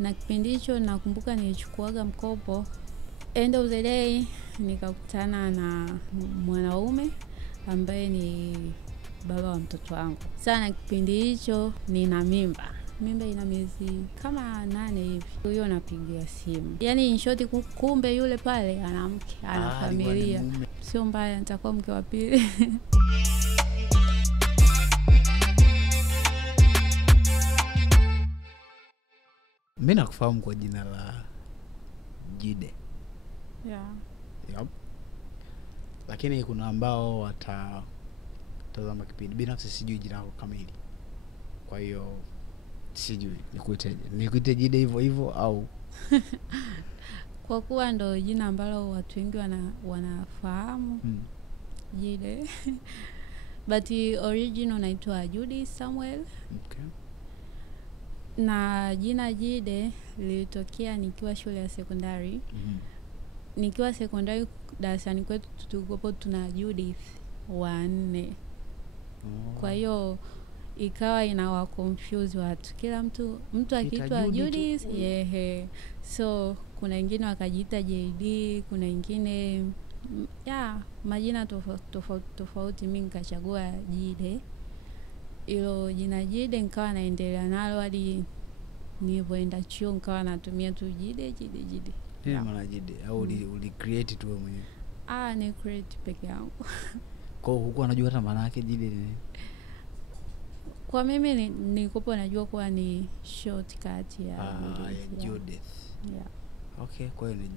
na kipindi hicho nakumbuka nilichukuaga mkopo. End of the day nikakutana na mwanaume ambaye ni baba wa mtoto wangu. Sana kipindi hicho nina mimba ina miezi kama 8 hivi. Huyo napigia simu. Yaani in short kumbe yule pale ana mke, ana familia. Sio mbaya, nitakuwa mke wa pili. Mimi nakufahamu kwa jina la Jide. Yeah. Yep. Lakini kuna ambao watatazama kipindi. Binafsi sijui jina lako kamili. Kwa hiyo sijui nikuite Jide hivyo au kwa kuwa ndo jina ambalo watu wengi wanafahamu. Jide. But original naitwa Judy Samuel. Okay. Na jina Jide lilitokea nikiwa shule ya sekondari. Nikiwa sekondari darasani kwetu tulikuwa tuna Judith wa 4. Kwa hiyo ikawa inawa confuse watu. Kila mtu akiitwa Judith, so kuna wengine wakajiita JD, kuna wengine majina tofauti. Mimi nikachagua Jide. Ilo jina Jide nikawa naendelea nalo hadi nilipoenda chuo nikawa natumia tu Jide. Nini maana Jide? Au uli create tu wewe mwenyewe? Ni create peke yangu. Kwa hiyo huko unajua hata maana yake Jide ni? Kwa mimi nilikopo najua kuwa ni shortcut ya Judith. Yeah. Okay, kwa hiyo ni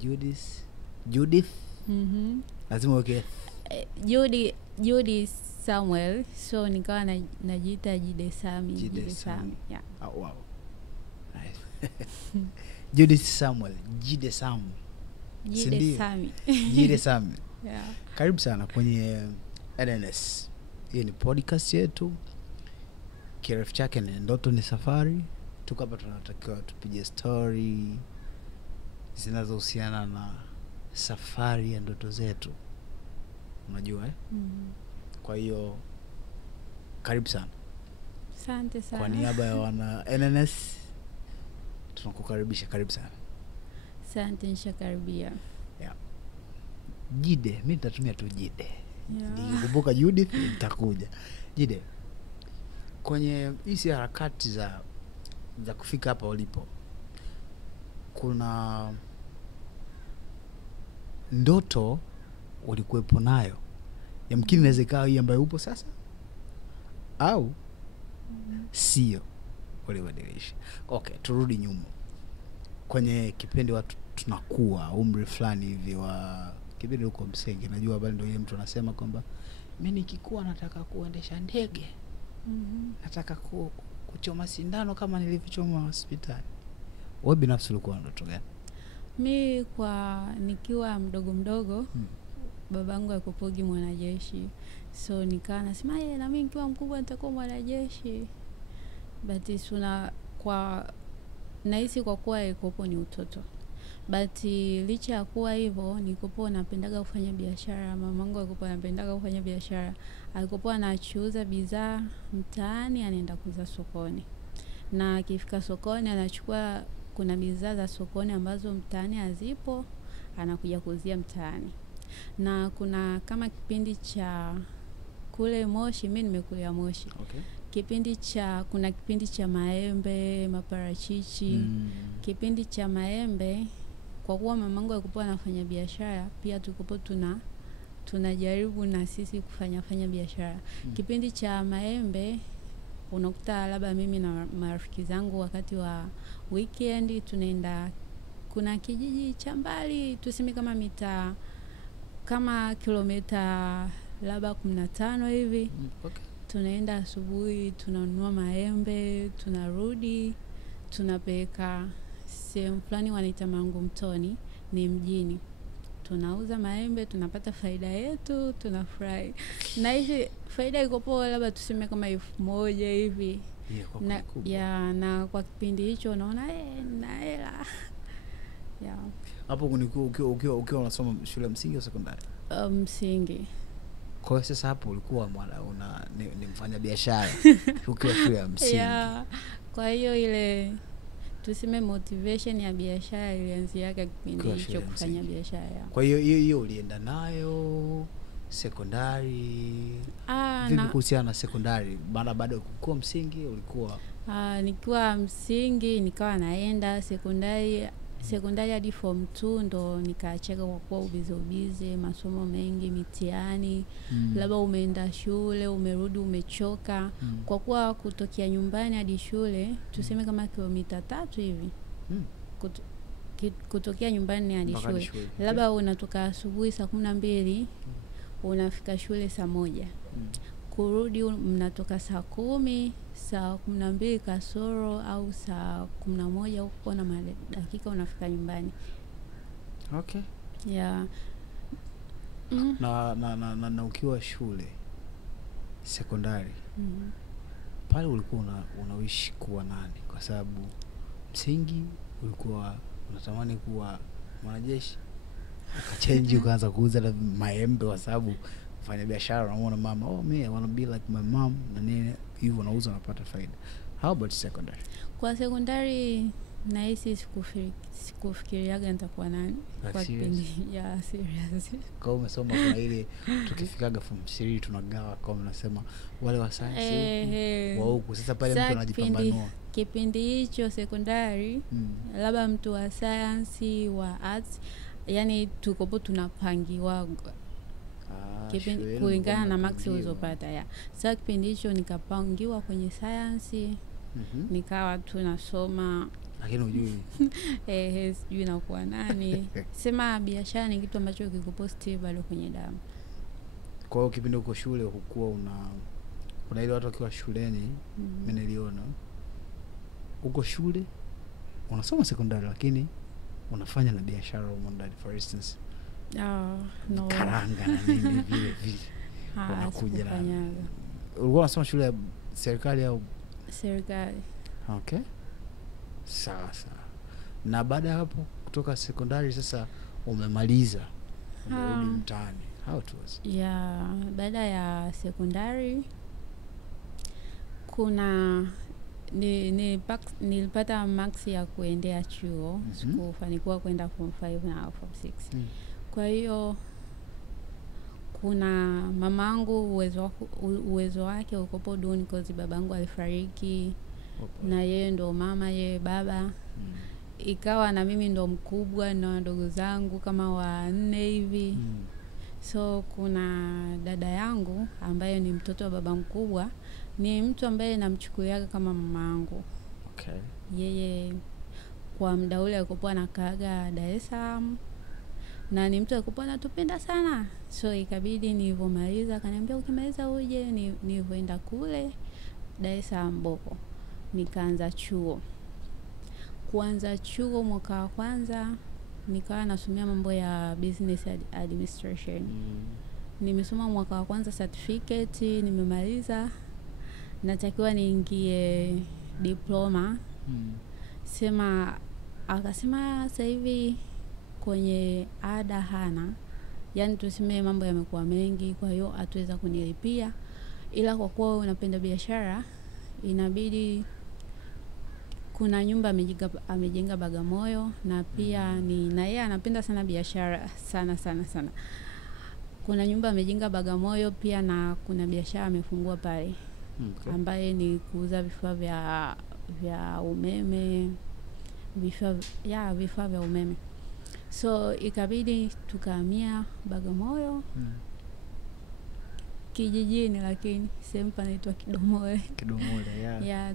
Judith. Lazima uweke Judy Samuel, so nikawa najiita Jide Sami. Yeah. Oh, wow. Nice. Judy Samuel, Jide Sami. Jide Sami. Yeah. Karibu sana kwenye LNS. Hii ni podcast yetu. Kirefu chake ni Ndoto ni Safari. Tuko hapa tunatakiwa tupige story zinazohusiana na safari ya ndoto zetu. Unajua Kwa hiyo karibu sana. Asante sana. Kwa niaba ya wana NNS tunakukaribisha, karibu sana. Asante, nishakaribia. Yeah. Jide, mimi nitatumia tu Jide. Yeah. Nikikumbuka Judith nitakuja. Jide, kwenye hizi harakati za kufika hapa ulipo, kuna ndoto ulikuwepo nayo yamkini inaweza ikawa hii ambayo upo sasa au sio ulibadilisha? Okay, turudi nyuma kwenye kipindi watu tunakuwa umri fulani hivi wa kipindi uko msingi. Najua bali ndio ile mtu anasema kwamba mimi nikikua nataka kuendesha ndege, nataka kuchoma sindano kama nilivyochoma hospitali. Wewe binafsi ulikuwa na ndoto gani? Mimi nikiwa mdogo babangu alikuwa mwanajeshi, so nikaa nasema na mimi nikiwa mkubwa nitakuwa mwanajeshi. But nahisi kwa kuwa ikopo ni utoto. But licha ya kuwa hivyo nikopo napendaga kufanya biashara. Mamangu alikuwa anapendaga kufanya biashara. Alikuwa anachuuza bidhaa mtaani, anaenda kuuza sokoni. Na akifika sokoni anachukua, kuna bidhaa za sokoni ambazo mtaani hazipo, anakuja kuuzia mtaani. Na kuna kama kipindi cha kule Moshi, mimi nimekulia Moshi. Okay. Kuna kipindi cha maembe, maparachichi. Kipindi cha maembe, kwa kuwa mamangu alikuwa anafanya biashara, pia tulikuwa tunajaribu na sisi kufanya biashara. Kipindi cha maembe unakuta labda mimi na marafiki zangu wakati wa weekend tunaenda, kuna kijiji cha mbali tuseme kama kilomita labda 15 hivi. Okay. Tunaenda asubuhi, tunanunua maembe, tunarudi, tunapeka sehemu fulani wanaita Mangu Mtoni, ni mjini. Tunauza maembe, tunapata faida yetu, tunafurahi. Na hizi faida iko poa labda tuseme kama 1000 hivi. Na kwa kipindi hicho unaona na hela. Yeah. Hapo ukiwa unasoma shule msingi au sekondari? Msingi. Kwa hiyo sasa hapo ulikuwa ni mfanya biashara ukiwa shule ya msingi. Yeah. Kwa hiyo ile tuseme motivation ya biashara ilianzia kipindi hicho kufanya biashara yangu. Kwa hiyo ulienda nayo sekondari? Vipi kuhusiana na sekondari? Baada ya kukua msingi ulikuwa? Nikiwa msingi nikawa naenda sekondari hadi form 2 ndo nikaacheka kwa kuwa ubize masomo mengi, mitihani, labda umeenda shule, umerudi umechoka. Kwa kuwa kutokea nyumbani hadi shule tuseme kama kilomita 3 hivi. Kutokea nyumbani hadi shule. Labda unatoka asubuhi saa 12, unafika shule saa 1. Kurudi mnatoka saa 10, saa 12 kasoro au saa 11 huko na dakika unafika nyumbani. Okay. Yeah. Na ukiwa shule sekondari, pale ulikuwa unawishi kuwa nani? Kwa sababu msingi ulikuwa unatamani kuwa mwanajeshi, ukachange ukaanza kuuza maembe kwa sababu fanya biashara, unaona mama, I want to be like my mom, na nini hivyo unauza unapata faida. How about secondary? Kwa secondary nahisi sikufikiriaga nitakuwa nani kwa kipindi ya serious. Kwa umesoma kwa ile tukifikaga form 3 tunagawa kwa mnasema wale wa science wa huku, sasa pale mtu anajipambanua. Kipindi hicho secondary labda mtu wa science wa arts, yani tukopo tunapangiwa kipindi kulingana na marks ulizopata ya. Sasa kipindi hicho nikapangiwa kwenye science, nikawa tunasoma lakini hujui sijui nakuwa nani. Sema biashara ni kitu ambacho kiko positive bado kwenye damu. Kwa hiyo kipindi uko shule hukuwa kuna ile watu wakiwa shuleni, mimi niliona uko shule unasoma sekondari lakini unafanya na biashara huko, for instance no karanga na nini vile unakuja na ulikuwa unasoma shule ya serikali au? Serikali. Okay, sawa. Na baada ya hapo kutoka sekondari sasa umemaliza, umerudi mtaani, how it was? Baada ya sekondari nilipata max ya kuendea chuo, sikufanikiwa kwenda form 5 na form 6. Kwa hiyo kuna mamangu uwezo wake ukopo duni kwa sababu babangu alifariki. Na yeye ndo mama, yeye baba. Ikawa na mimi ndo mkubwa na wadogo zangu kama 4 hivi. So kuna dada yangu ambaye ni mtoto wa baba mkubwa, ni mtu ambaye namchukuliaga kama mamangu. Okay. Yeye kwa muda ule alikuwa anakaaga Dar es Salaam na ni mtu alikuwa anatupenda sana. So ikabidi nilipomaliza akaniambia ukimaliza uje. Nilipoenda kule Dar es Salaam Boko nikaanza chuo. Kuanza chuo mwaka wa kwanza nikawa nasomea mambo ya business administration. Nimesoma mwaka wa kwanza certificate, nimemaliza. Natakiwa niingie diploma. Akasema sasa hivi kwenye ada hana, yani tuseme mambo yamekuwa mengi, kwa hiyo hatuweza kunilipia, ila kwa kuwa unapenda biashara inabidi, kuna nyumba amejenga Bagamoyo na pia na yeye anapenda sana biashara sana. Kuna nyumba amejenga Bagamoyo pia na kuna biashara amefungua pale. Okay. Ambaye ni kuuza vifaa vya umeme, vifaa vya umeme. So ikabidi tukahamia Bagamoyo. Kijijini lakini sehemu panaitwa Kidomole.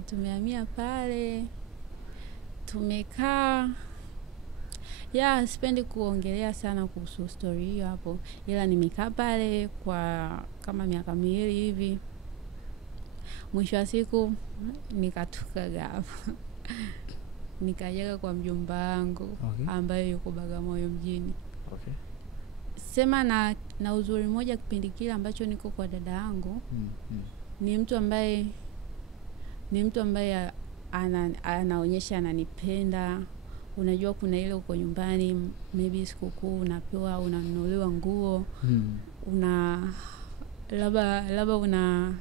Tumehamia pale. Tumekaa. Sipendi kuongelea sana kuhusu story hiyo hapo, ila nimekaa pale kwa kama miaka 2 hivi. Mwisho wa siku nikatoka hapo. Nikajaga kwa mjomba wangu. Okay. Ambaye yuko Bagamoyo mjini. Okay. Sema na uzuri moja kipindi kile ambacho niko kwa dada yangu. Ni mtu ambaye anaonyesha ananipenda. Unajua kuna ile uko nyumbani maybe sikukuu unapewa, unanunuliwa nguo. Labda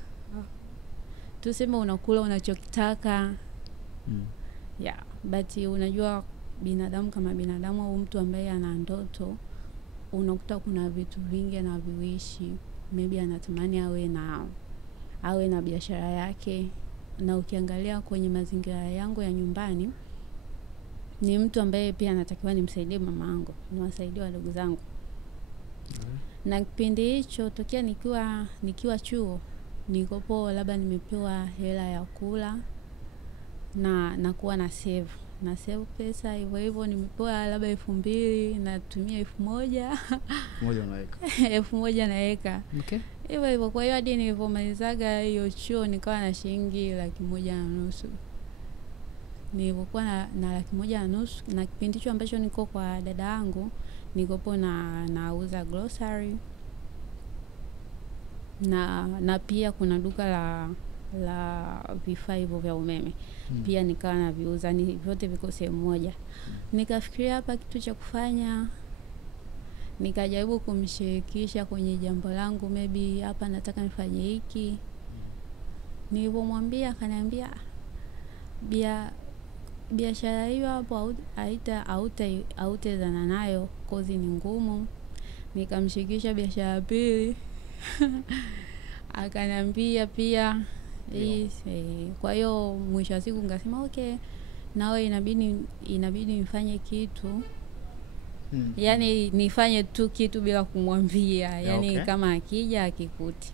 tuseme unakula unachokitaka. Yeah, but unajua binadamu kama binadamu au mtu ambaye ana ndoto, unakuta kuna vitu vingi na viwishi. Maybe anatamani awe na biashara yake. Na ukiangalia kwenye mazingira yangu ya nyumbani, ni mtu ambaye pia anatakiwa nimsaidie mamangu, niwasaidie wadogo zangu. Na kipindi hicho tokea nikiwa chuo, nikopo labda nimepewa hela ya kula na kuwa na save pesa hivyo nimepewa labda 2,000 natumia 1,000 unaweka 1,000 naweka. Okay. Hivyo kwa hiyo hadi nilipomalizaga hiyo chuo nikawa na shilingi 1,500,000. Nilipokuwa na 1,500,000 na kipindi hicho ambacho niko kwa dada yangu nikopo nauza grocery na pia kuna duka la vifaa hivyo vya umeme. Pia nikawa naviuza, ni vyote viko sehemu moja. Nikafikiria hapa kitu cha kufanya, nikajaribu kumshirikisha kwenye jambo langu, maybe hapa nataka nifanye hiki. Nilipomwambia akaniambia biashara hiyo hapo hautawezana nayo, kozi ni ngumu. Nikamshirikisha biashara ya pili. Akaniambia pia kwa hiyo mwisho wa siku ngasema okay, nawe inabidi nifanye kitu. Yani nifanye tu kitu bila kumwambia, yani okay. Kama akija akikuti.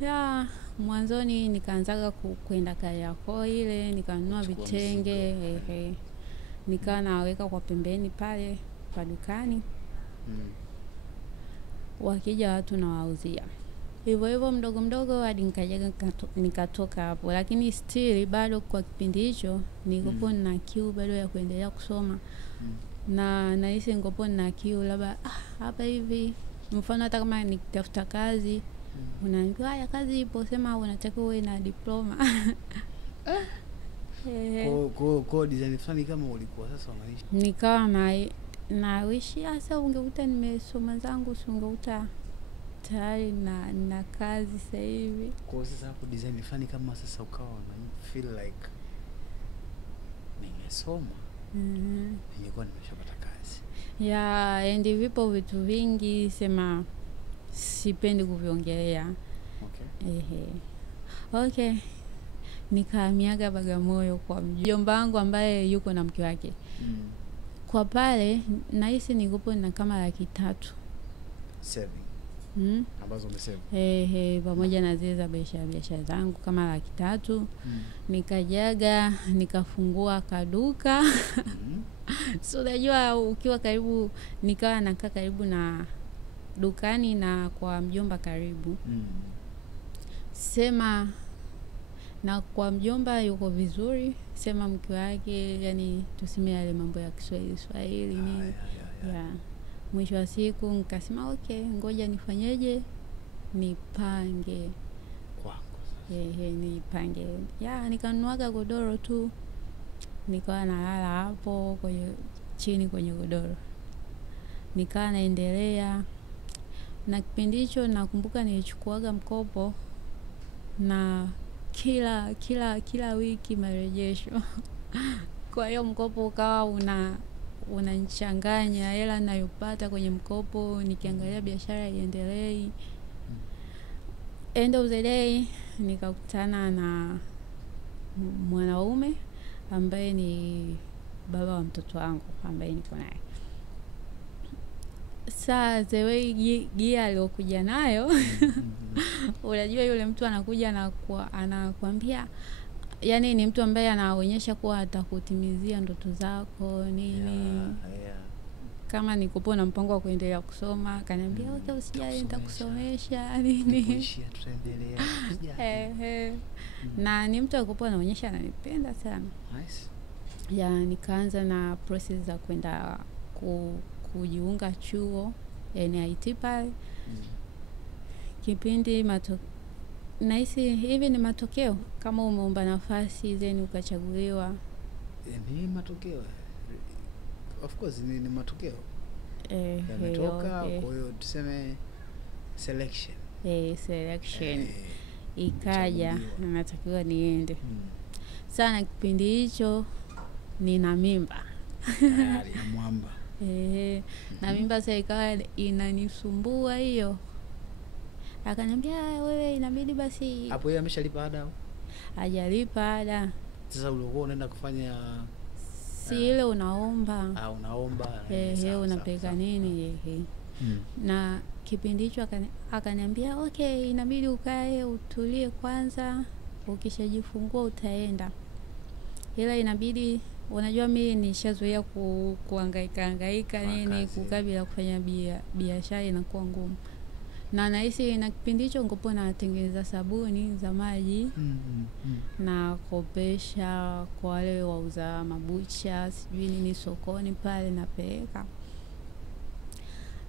Ya mwanzoni nikaanzaga kwenda Kariakoo ile, nikanunua vitenge, nikawa naweka kwa pembeni pale kwa dukani. Wakija watu nawauzia. Hivyo mdogo hadi nikajaga nikatoka hapo, lakini still bado kwa kipindi hicho nikopo na kiu bado ya kuendelea kusoma. Na nahisi nikopo na kiu labda hapa hivi mfano hata kama nikitafuta kazi unaambiwa haya kazi ipo, sema unatakiwa uwe na diploma. Kwa design fulani kama ulikuwa sasa unaishi. Nikawa naishi sasa, ungekuta nimesoma zangu, si ungekuta tayari na kazi sasa hivi. Kwa sasa hapo design fulani kama sasa ukawa na feel like nimesoma, ningekuwa nimeshapata kazi. Yeah, and vipo vitu vingi sema sipendi kuviongelea. Okay. Okay. Nikahamiaga Bagamoyo kwa mjomba wangu ambaye yuko na mke wake. Kwa pale nahisi nikopo na kama 300,000 saving. Ambazo umesema. Pamoja na zile za biashara zangu kama 300,000. Nikajaga nikafungua kaduka. So unajua ukiwa karibu, nikawa nakaa karibu na dukani na kwa mjomba karibu. Sema na kwa mjomba yuko vizuri, sema mke wake yani tuseme yale mambo ya Kiswahili nini. Yeah. Mwisho wa siku nikasema okay, ngoja nifanyeje, nipange kwangu. Nipange. Nikanunuaga godoro tu. Nikawa nalala hapo chini kwenye godoro. Nikawa naendelea. Na kipindi hicho nakumbuka nilichukuaga mkopo na kila wiki marejesho. Kwa hiyo mkopo ukawa unanichanganya, hela ninayopata kwenye mkopo nikiangalia biashara iendelee. End of the day nikakutana na mwanaume ambaye ni baba wa mtoto wangu ambaye niko naye. Saa the way gia aliyokuja nayo unajua yule mtu anakuja na anakuambia yani ni mtu ambaye anaonyesha kuwa atakutimizia ndoto zako nini. Kama nikopo na mpango wa kuendelea kusoma, akaniambia okay, usijali nitakusomesha nini. Kuishia tutaendelea. Na ni mtu alikopo anaonyesha ananipenda sana. Nice. Nikaanza na process za kwenda kujiunga chuo NIT pale. Kipindi nahisi hivi ni matokeo kama umeomba nafasi then ukachaguliwa. Ni matokeo. Of course ni matokeo. Yametoka, okay. Kwa hiyo tuseme selection. Selection. Ikaja na natakiwa niende. Sana kipindi hicho nina mimba. Tayari ya mwamba. Na mimba sasa ikawa inanisumbua hiyo. Akaniambia wewe inabidi basi. Hapo yeye ameshalipa ada au? Hajalipa ada. Sasa ulikuwa unaenda kufanya si ile unaomba. Unaomba. Unapeka nini na kipindi hicho akaniambia okay, inabidi ukae utulie kwanza, ukishajifungua utaenda. Ila inabidi, unajua mimi nishazoea kuhangaika nini, kukaa bila kufanya biashara inakuwa ngumu. Na nahisi na kipindi hicho ngopo natengeneza sabuni za maji na kopesha kwa wale wauza mabucha sijui nini sokoni pale napeleka.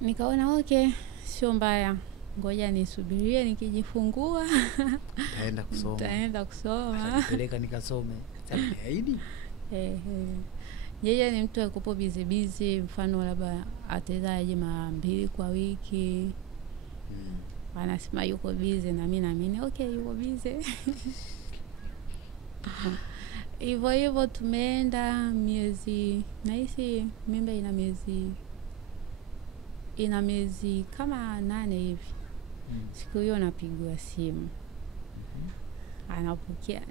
Nikaona okay, sio mbaya, ngoja nisubirie nikijifungua taenda kusoma. Peleka nikasome. Haidi. Yeye ni mtu akupo busy, mfano labda ataweza aje mara 2 kwa wiki. Anasema yuko busy na mimi naamini okay yuko busy. Hivyo tumeenda miezi, nahisi mimba ina miezi kama 8 hivi. Siku hiyo napigwa simu.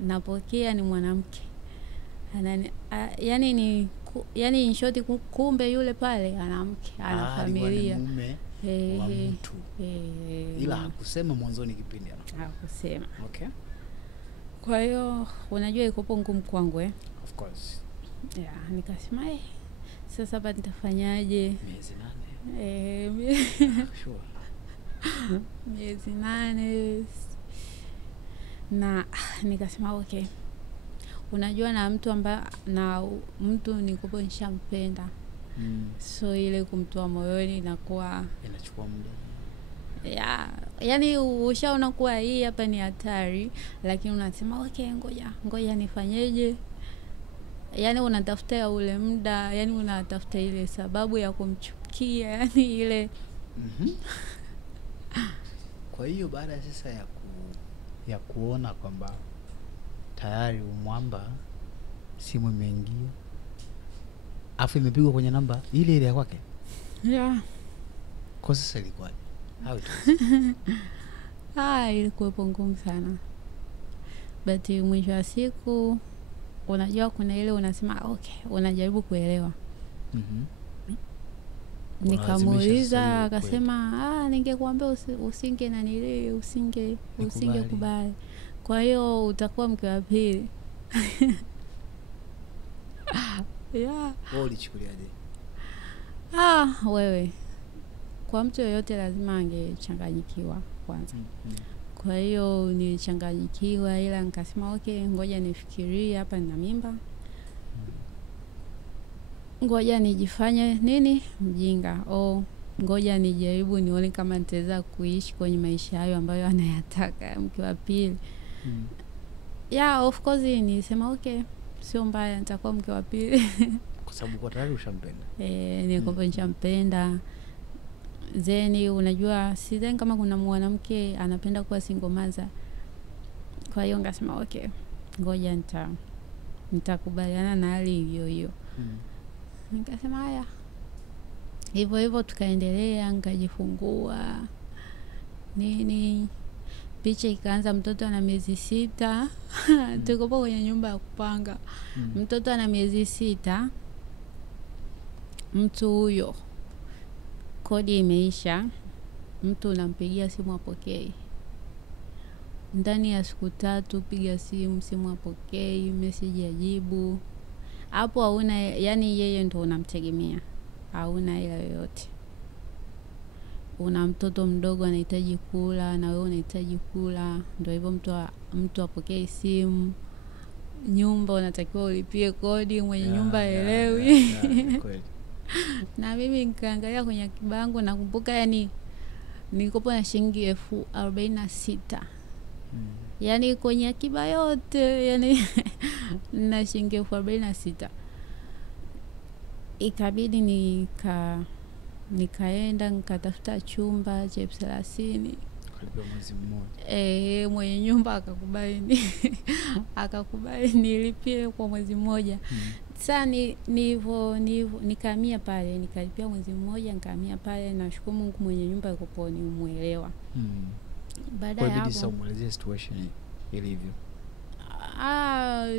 Napokea ni mwanamke. Yani in short kumbe yule pale anamke, ana familia. Wa mtu. Ila hakusema mwanzoni kipindi hakusema. Okay. Kwa hiyo unajua ikopo ngumu kwangu Of course. Nikasema sasa hapa nitafanyaje? Miezi 8. Sure. Miezi 8. Na nikasema okay. Unajua na mtu nikopo nishampenda. So ile kumtoa moyoni inakuwa inachukua muda. Yani ushaona kuwa hii hapa ni hatari, lakini unasema okay, ngoja nifanyeje? Yani unatafuta ule muda, yani unatafuta ile sababu ya kumchukia, yani ile. Kwa hiyo baada sasa ya kuona kwamba tayari umwamba simu imeingia, afu imepigwa kwenye namba ile ya kwake. Kwa sasa ilikuwa how it was? Ilikuwa ngumu sana. But mwisho wa siku unajua kuna ile unasema okay, unajaribu kuelewa. Nikamuuliza akasema ningekuambia usinge kubali. Kwa hiyo utakuwa mke wa pili. Wewe ulichukuliaje? Wewe kwa mtu yoyote lazima angechanganyikiwa kwanza. Kwa hiyo nilichanganyikiwa, ila nikasema okay, ngoja nifikirie, hapa nina mimba. Ngoja nijifanye nini mjinga, ngoja nijaribu nione kama nitaweza kuishi kwenye maisha hayo ambayo anayataka mke wa pili. Of course nilisema okay, sio mbaya, nitakuwa mke wa pili. Kwa sababu kwa tayari ushampenda. Niko nishampenda. Zeni unajua sidhani kama kuna mwanamke anapenda kuwa single mother. Kwa hiyo ngasema okay, ngoja nitakubaliana na hali hiyo. Nikasema haya. Hivyo tukaendelea, nikajifungua. Nini? Picha ikaanza, mtoto ana miezi 6. Tuko kwenye nyumba ya kupanga. Mtoto ana miezi 6. Mtu huyo kodi imeisha, mtu unampigia simu apokei. Ndani ya siku 3 piga simu apokei, message ajibu. Hapo hauna, yani yeye ndo unamtegemea. Hauna ila yoyote. Una mtoto mdogo anahitaji kula na wewe unahitaji kula, ndio hivyo mtu apokee simu. Nyumba unatakiwa ulipie kodi, mwenye nyumba elewi. Kweli. Na mimi nikaangalia kwenye akiba yangu, nakumbuka yani nilikopo na shilingi 46,000. Yani kwenye akiba yote yani na shilingi 46,000. Ikabidi nikaenda nikatafuta chumba cha 30,000. Kalipia mwezi mmoja. Mwenye nyumba akakubali nilipie kwa mwezi mmoja. Sasa nikamia pale, nikalipia mwezi mmoja, nikamia pale, na shukuru Mungu mwenye nyumba yuko ni muelewa. Baada ya hapo sasa umuelezea situation ilivyo.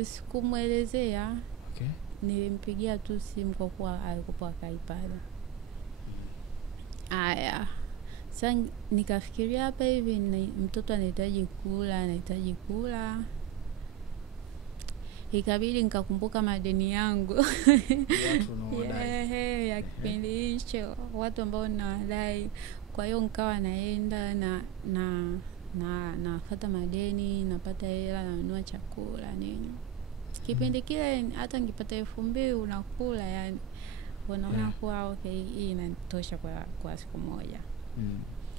Sikumuelezea. Okay. Nilimpigia tu simu kwa kuwa alikuwa akaipata. Aya. Sasa nikafikiria hapa hivi mtoto anahitaji kula. Ikabidi nikakumbuka madeni yangu. Ya kipindi hicho, watu ambao nawadai. Kwa hiyo nikawa naenda na nafuata madeni, napata hela, nanunua chakula nini. Kipindi kile hata nikipata 2,000 unakula, yani unaona kuwa okay, hii inatosha kwa siku moja.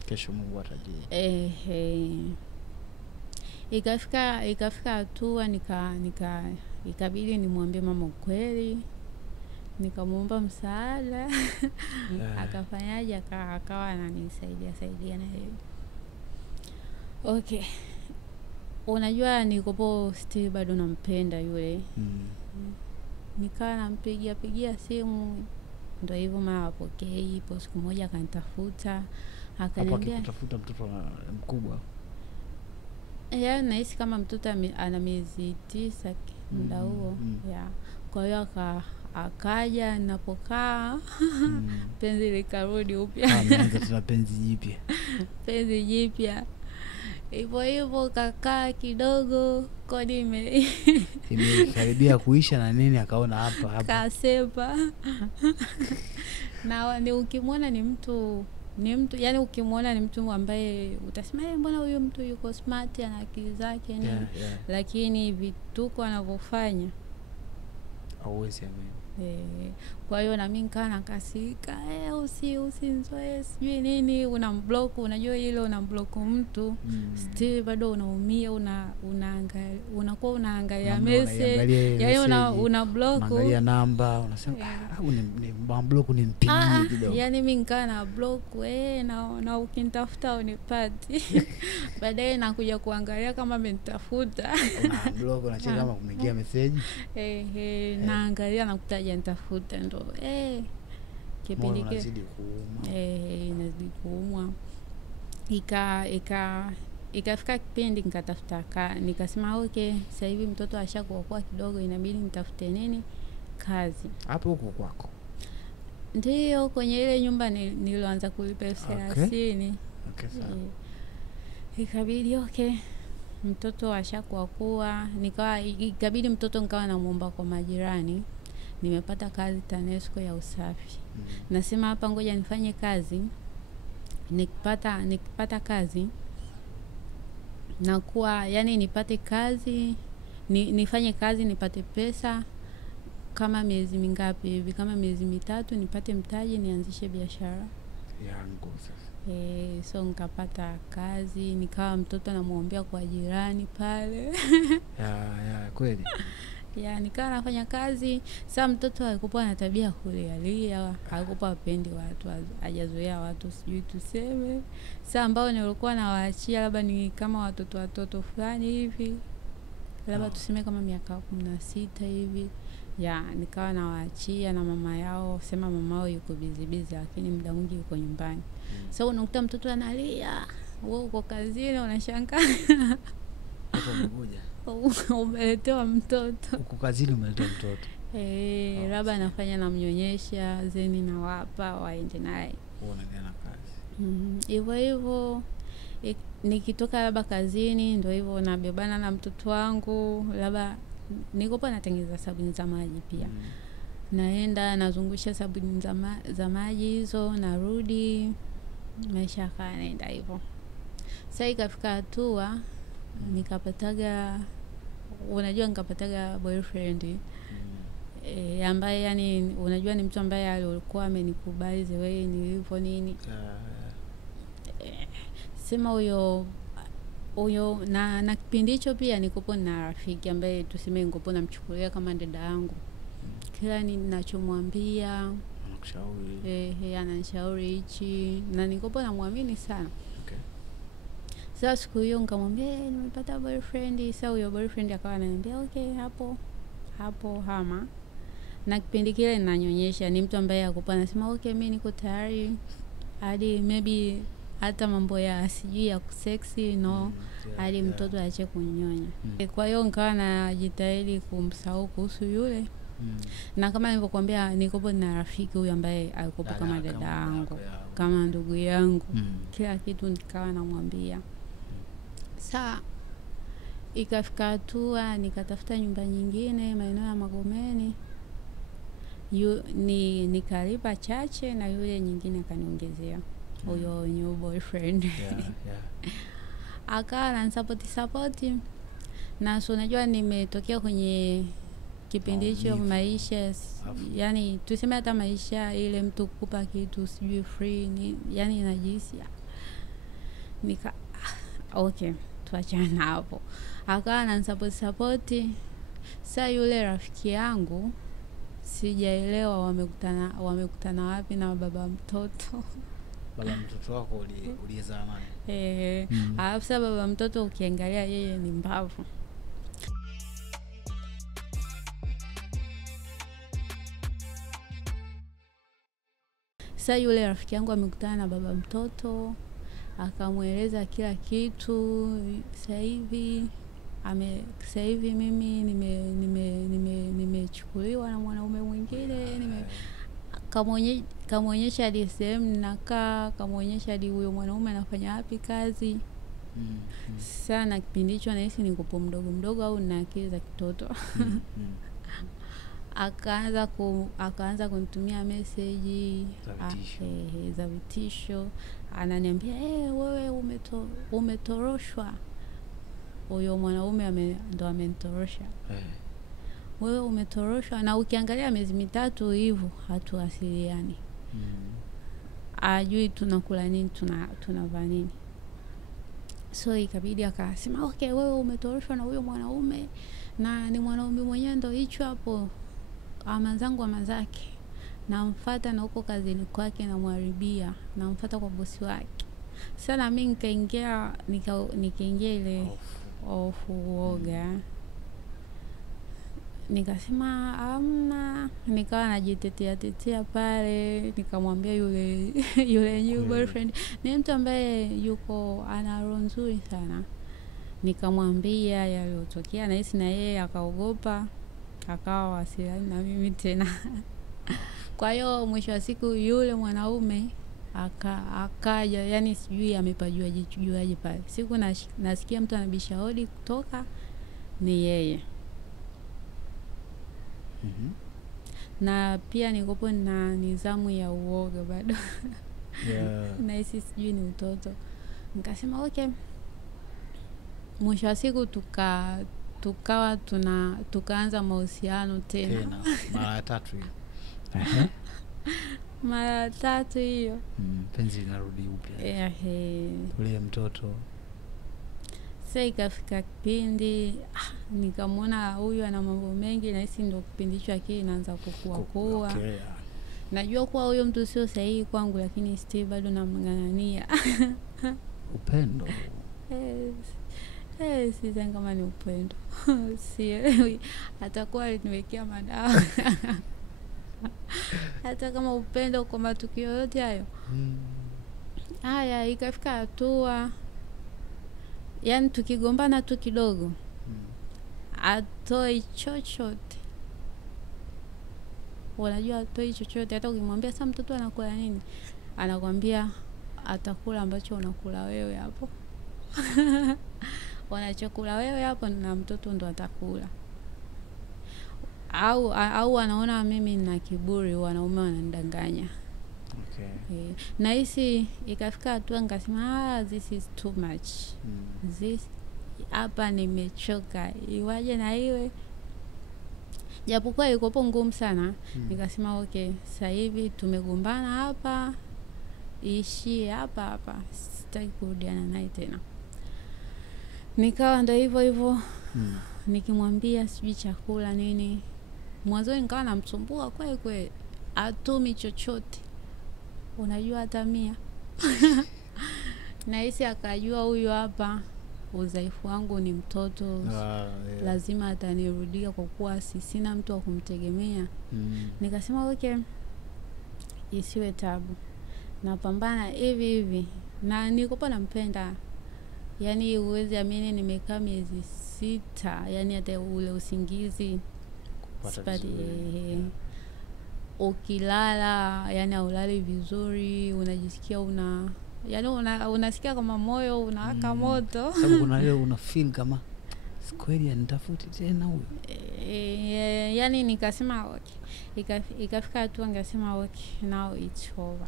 Kesho Mungu atajie. Ikafika hatua ikabidi nimwambie mama ukweli. Nikamuomba msaada. Akafanyaje, akawa ananisaidia na hiyo. Okay. Unajua nikopo still bado nampenda yule. Nikawa nampigia simu, ndio hivyo mara apokei. Ipo siku moja akanitafuta, akaniambia akitafuta mtoto mkubwa. Nahisi kama mtoto ana miezi 9 muda huo. Kwa hiyo akaja ninapokaa. Penzi likarudi upya. Tuna penzi jipya. Hivyo kakaa kidogo, kodi imekaribia kuisha na nini, akaona hapa kasepa. Na ukimwona ni mtu, yani ukimwona ni mtu ambaye utasema mbona huyu mtu yuko smart, ana akili zake nini. Lakini vituko anavyofanya hauwezi amini. Kwa hiyo na mimi nikaa nakasika, usinzoe sijui nini, unamblock. Unajua ile unamblock mtu still bado unaumia, unakuwa unaangalia message, yaani unablock, unaangalia namba, unasema ni block, nimpigie kidogo. Yaani mimi nikaa na block na ukinitafuta unipati. Baadaye nakuja kuangalia kama amenitafuta. Una block, unacheka kama kumeingia message. Naangalia nakutaja nitafuta, ndo kipindi kile inazidi kuumwa. Ikafika kipindi nikatafuta nikasema okay, sasa hivi mtoto ashakuwa kidogo, inabidi nitafute nini, kazi hapo huko kwako. Ndio kwenye ile nyumba nilianza kulipa 30. Okay, sawa. Ikabidi okay, mtoto ashakuwa, ikabidi mtoto nikawa namuomba kwa majirani. Nimepata kazi TANESCO ya usafi. Nasema hapa ngoja nifanye kazi. Nikipata kazi na kuwa, yani nipate kazi, nifanye kazi nipate pesa kama miezi mingapi hivi, kama miezi 3 nipate mtaji nianzishe biashara yangu sasa. So nikapata kazi, nikawa mtoto namuombea kwa jirani pale. Kweli. Nikawa nafanya kazi. Sasa mtoto alikuwa na tabia kulia, alikuwa hapendi watu, hajazoea watu, sijui tuseme. Sasa ambao nilikuwa nawaachia labda ni kama watoto fulani hivi. Labda tuseme kama miaka 16 hivi. Nikawa nawaachia na mama yao, sema mama yao yuko busy lakini muda mwingi yuko nyumbani. Sasa unakuta mtoto analia, wewe uko kazini unashangaa. Hapo umekuja. Umeletewa mtoto. Uko kazini umeletewa mtoto. Labda anafanya namnyonyesha, zeni na wapa waende naye. Unaendelea na kazi. Hivyo nikitoka labda kazini ndio hivyo nabebana na mtoto wangu, labda nikopa natengeneza sabuni za maji pia. Naenda nazungusha sabuni za maji hizo, narudi, maisha yanaenda hivyo. Sasa ikafika hatua nikapataga boyfriend ambaye yani unajua ni mtu ambaye alikuwa amenikubali the way nilivyo nini. Sema huyo na kipindi hicho pia nikopo na rafiki ambaye tuseme nikopo namchukulia kama dada yangu. Kila ninachomwambia anakushauri. Ananishauri hichi na nikopo namwamini sana. Sasa siku hiyo nikamwambia nimepata boyfriend. Sasa huyo boyfriend akawa ananiambia okay, hapo hama. na kipindi kile ninanyonyesha, ni mtu ambaye akupa anasema okay mimi niko tayari hadi maybe hata mambo ya sijui ya sexy hadi mtoto aache kunyonya. Kwa hiyo nikawa najitahidi kumsahau kuhusu yule. Na kama nilivyokuambia nikopo na rafiki huyu ambaye alikopo kama dada yangu, kama ndugu yangu. Kila kitu nikawa namwambia. Saa ikafika hatua nikatafuta nyumba nyingine maeneo ya Magomeni. Nikalipa chache na yule nyingine akaniongezea huyo new boyfriend. Akawa ananisupport na so unajua nimetokea kwenye kipindi hicho maisha yani tuseme hata maisha ile mtu kukupa kitu sijui free yani najihisi okay tuachana hapo. Akawa ananisupport. Sasa yule rafiki yangu sijaelewa wamekutana wapi na baba mtoto. Baba mtoto wako ulizaa naye? Alafu sasa baba mtoto ukiangalia yeye ni mbavu. Sasa yule rafiki yangu amekutana na baba mtoto, akamueleza kila kitu. Sasa hivi mimi nimechukuliwa na mwanaume mwingine, kamuonyesha hadi sehemu nakaa, kamuonyesha hadi huyo mwanaume anafanya wapi kazi. Sana kipindi hicho nahisi niko mdogo au na akili za kitoto. Akaanza kunitumia message za vitisho. Ananiambia wewe umetoroshwa. Huyo mwanaume ndo amenitorosha. Wewe umetoroshwa. Na ukiangalia miezi 3 hivyo hatuwasiliani. Ajui tunakula nini, tunavaa nini. So ikabidi akasema okay wewe umetoroshwa na huyo mwanaume na ni mwanaume mwenyewe ndo hicho hapo ama zake. Namfuata na huko kazini kwake namharibia, namfuata kwa bosi wake. Sasa mimi nikaingia ile uoga. Nikasema amna, nikawa najitetea pale, nikamwambia yule new boyfriend ni mtu ambaye yuko ana roho nzuri sana. Nikamwambia yaliyotokea na hisi na yeye akaogopa, akawa wasiliana na mimi tena. Kwa hiyo mwisho wa siku yule mwanaume akaja, yani sijui amepajuaje pale. Siku nasikia mtu anabisha hodi kutoka, ni yeye. Na pia nikopo na nizamu ya uoga bado. Na hisi sijui ni utoto. Nikasema okay. Mwisho wa siku tukaanza mahusiano tena. Mara 3 hiyo. Mara 3 hiyo. Penzi linarudi upya. Ule mtoto. Sasa ikafika kipindi nikamwona huyu ana mambo mengi na hisi ndo kipindi hicho akili inaanza kukua. Najua kuwa huyo mtu sio sahihi kwangu lakini still bado namng'ang'ania. Upendo. Sidhani kama ni upendo. Sielewi. Atakuwa aliniwekea madawa. Hata kama upendo kwa matukio yote hayo. Haya ikafika hatua yani tukigombana tu kidogo atoi chochote. Unajua atoi chochote. Hata ukimwambia sasa mtoto anakula nini, anakuambia atakula ambacho unakula wewe hapo. Wanachokula wewe hapo na mtoto ndo atakula. Au anaona mimi nina kiburi, wanaume wanandanganya. Na hisi ikafika hatua nikasema this is too much. This hapa nimechoka. Iwaje na iwe. Japokuwa ikopo ngumu sana. Nikasema okay, sasa hivi tumegombana hapa. Ishie hapa. Sitaki kurudiana naye tena. Nikawa ndo hivyo. Nikimwambia sijui chakula nini. Mwanzo nikawa namsumbua kweli. Atumi chochote. Unajua hata 100. Na hisi akajua huyu hapa udhaifu wangu ni mtoto. Yeah. Lazima atanirudia kwa kuwa sina mtu wa kumtegemea. Nikasema okay, isiwe tabu, napambana hivi na nilikuwa nampenda. Yani uwezi amini, nimekaa miezi 6, yani hata ule usingizi sipati. Ukilala yani haulali vizuri, unajisikia yani unasikia kama moyo unawaka moto. Sababu kuna ile una feel kama kweli nitafuti tena huyo. Yani nikasema okay. Ikafika hatua ngasema okay, now it's over.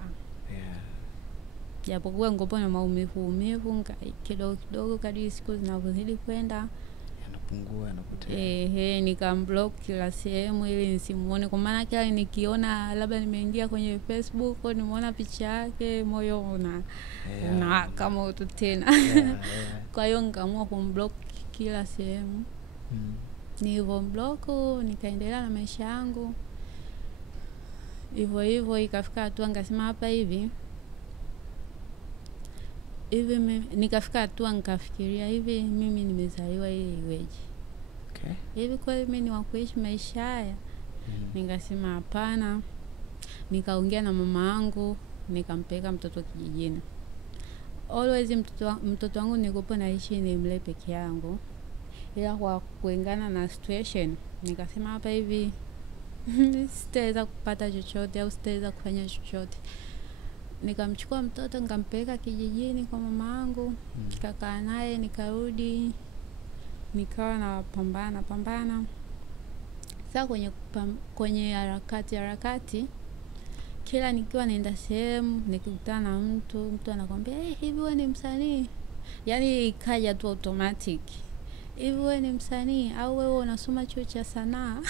Japokuwa ngopo na maumivu kidogo kadri siku zinavyozidi kwenda yanapungua, yanapotea. Nikamblock kila sehemu ili nisimuone, kwa maana kila nikiona labda nimeingia kwenye Facebook au nimeona picha yake moyo una kama utu tena. Kwa hiyo nikaamua kumblock kila sehemu. Nilivyoblock nikaendelea na maisha yangu hivyo. Ikafika hatua ngasema hapa hivi nikafika hatua nikafikiria hivi mimi nimezaliwa ili iweje? Hivi kwa mimi ni wa kuishi maisha haya? Nikasema hapana. Nikaongea na mama yangu, nikampeleka mtoto kijijini. Always mtoto wangu nilikuwa naishi nimle peke yangu, ila kwa kuingana na situation nikasema hapa hivi sitaweza kupata chochote au sitaweza kufanya chochote. Nikamchukua mtoto nikampeleka kijijini kwa mama yangu. Nikakaa naye, nikarudi, nikawa na pambana. Sasa kwenye harakati kila nikiwa naenda sehemu nikikutana na mtu anakuambia hivi wewe ni msanii? Yani ikaja tu automatic, hivi wewe ni msanii au wewe unasoma chuo cha sanaa?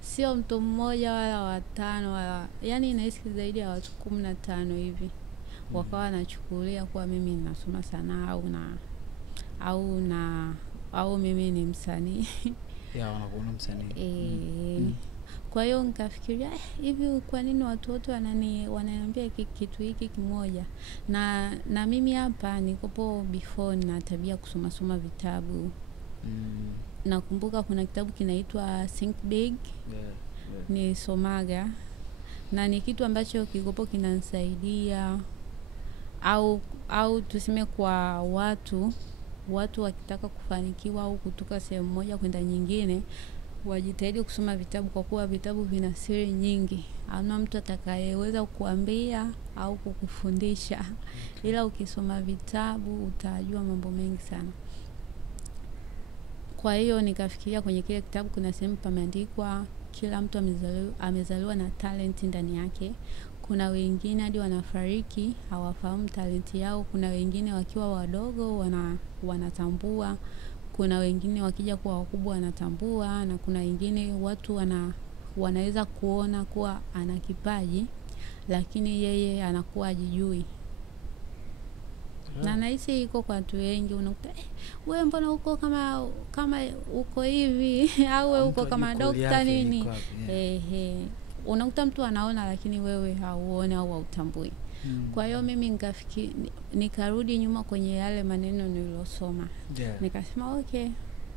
Sio mtu mmoja wala 5 wala, yani nahisi zaidi ya watu 15 hivi wakawa nachukulia kuwa mimi ninasoma sanaa au mimi ni msanii. Wanakuona msanii. Kwa hiyo nikafikiria hivi kwa nini watu wote wananiambia kitu hiki kimoja, na mimi hapa nikopo before na tabia kusoma vitabu. Nakumbuka kuna kitabu kinaitwa Think Big. Ni somaga na ni kitu ambacho kikopo kinanisaidia au tuseme kwa watu wakitaka kufanikiwa au kutoka sehemu moja kwenda nyingine, wajitahidi kusoma vitabu kwa kuwa vitabu vina siri nyingi. Hamna mtu atakayeweza kukuambia au kukufundisha, ila ukisoma vitabu utajua mambo mengi sana. Kwa hiyo nikafikiria kwenye kile kitabu kuna sehemu pameandikwa kila mtu amezaliwa na talent ndani yake. Kuna wengine hadi wanafariki hawafahamu talent yao, kuna wengine wakiwa wadogo wanatambua, kuna wengine wakija kuwa wakubwa wanatambua, na kuna wengine watu wanaweza kuona kuwa ana kipaji lakini yeye anakuwa hajijui. Na nahisi iko kwa watu wengi, unakuta wewe mbona uko kama uko hivi au wewe uko kama daktari nini. Unakuta mtu anaona lakini wewe hauoni au hautambui. Kwa hiyo mimi nikarudi nyuma kwenye yale maneno nililosoma. Nikasema okay,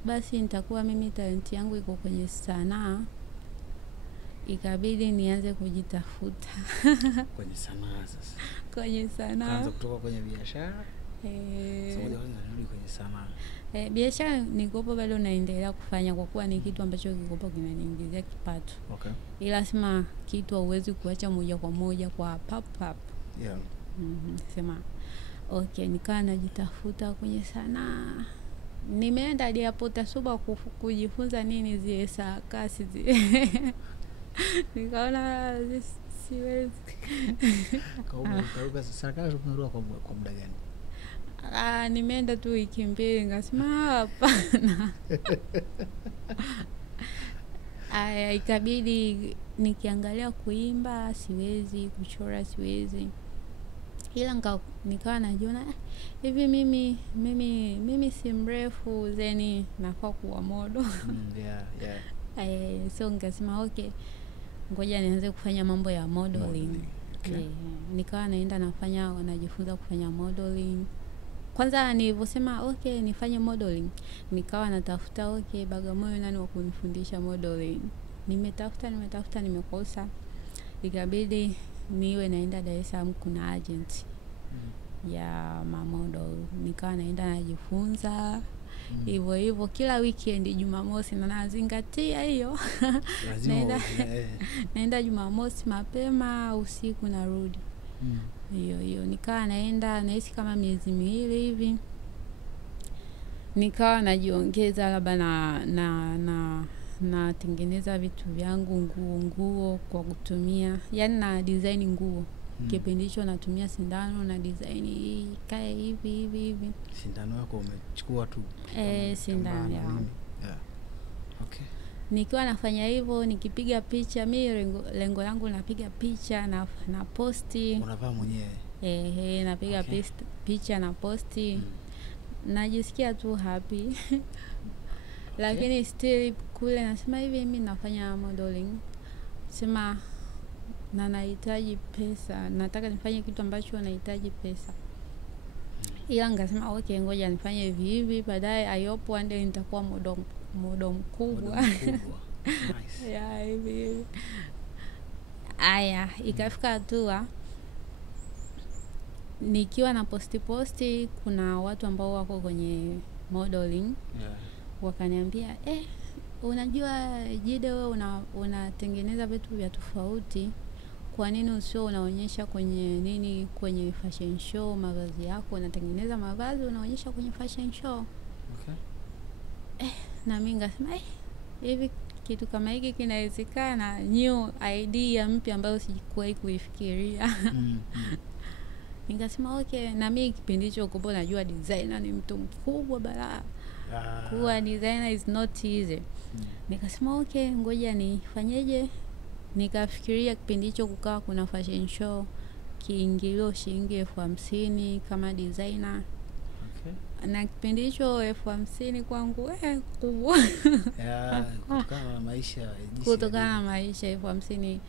basi nitakuwa mimi talent yangu iko kwenye sanaa. Ikabidi nianze kujitafuta kwenye sanaa. Sasa kwenye sanaa kaanza kutoka kwenye biashara. Sasa nirudi kwenye sanaa. Biashara nikopo bado naendelea kufanya kwa kuwa ni kitu ambacho kikopo kinaniingizia kipato. Ila sema kitu hauwezi kuacha moja kwa moja kwa pap. Sema okay, nikaa najitafuta kwenye sanaa. Nimeenda hadi hapo Tasuba kujifunza nini zile sakasi nikaona siwezi. Kauka sakasi unaruka kwa muda gani? Nimeenda tu wiki 2 ngasema hapana. Ikabidi nikiangalia kuimba siwezi, kuchora siwezi. Ila nikawa najiona hivi mimi si mrefu zeni nafaa kuwa model. So nikasema okay, ngoja nianze kufanya mambo ya modeling. Nikawa najifunza kufanya modeling. kwanza nilivyosema okay nifanye modeling, nikawa natafuta okay Bagamoyo nani wa kunifundisha modeling. Nimetafuta nimekosa. Ikabidi niwe naenda Dar es Salaam, kuna agency ya model, nikawa naenda najifunza hivyo kila weekend Jumamosi, na nazingatia hiyo. naenda Jumamosi mapema, usiku narudi. Hiyo nikawa naenda, nahisi kama miezi 2 hivi. Nikawa najiongeza labda na tengeneza vitu vyangu, nguo kwa kutumia, yani na design nguo. Kipindi hicho natumia sindano na design hii kae hivi. Sindano yako umechukua tu? Sindano ya. Yeah. Okay. Nikiwa nafanya hivyo, nikipiga picha, mimi lengo langu napiga picha na posti. Unavaa mwenyewe? Napiga picha na posti. Najisikia tu happy. Lakini still kule nasema hivi mimi nafanya modeling. Sema na nahitaji pesa, nataka nifanye kitu ambacho nahitaji pesa. Ila ngasema okay ngoja nifanye hivi baadaye I hope one day nitakuwa model mkubwa. Nice. Yeah, hivi. Aya, ikafika hatua nikiwa na posti kuna watu ambao wako kwenye modeling. Wakaniambia unajua Jide wewe unatengeneza vitu vya tofauti, kwa nini usio unaonyesha kwenye fashion show mavazi yako, unatengeneza mavazi unaonyesha kwenye fashion show? Okay. Na mimi ngasema hivi kitu kama hiki kinawezekana, new idea mpya ambayo sikuwahi kuifikiria. Nikasema okay, na mimi kipindi hicho kupo najua designer ni mtu mkubwa balaa. Kuwa designer is not easy. Nikasema okay ngoja nifanyeje. Nikafikiria kipindi hicho kukawa kuna fashion show, kiingilio shilingi 50,000 kama designer. Okay. Na kipindi hicho 50,000 kwangu kubwa. Kutokana na maisha 50,000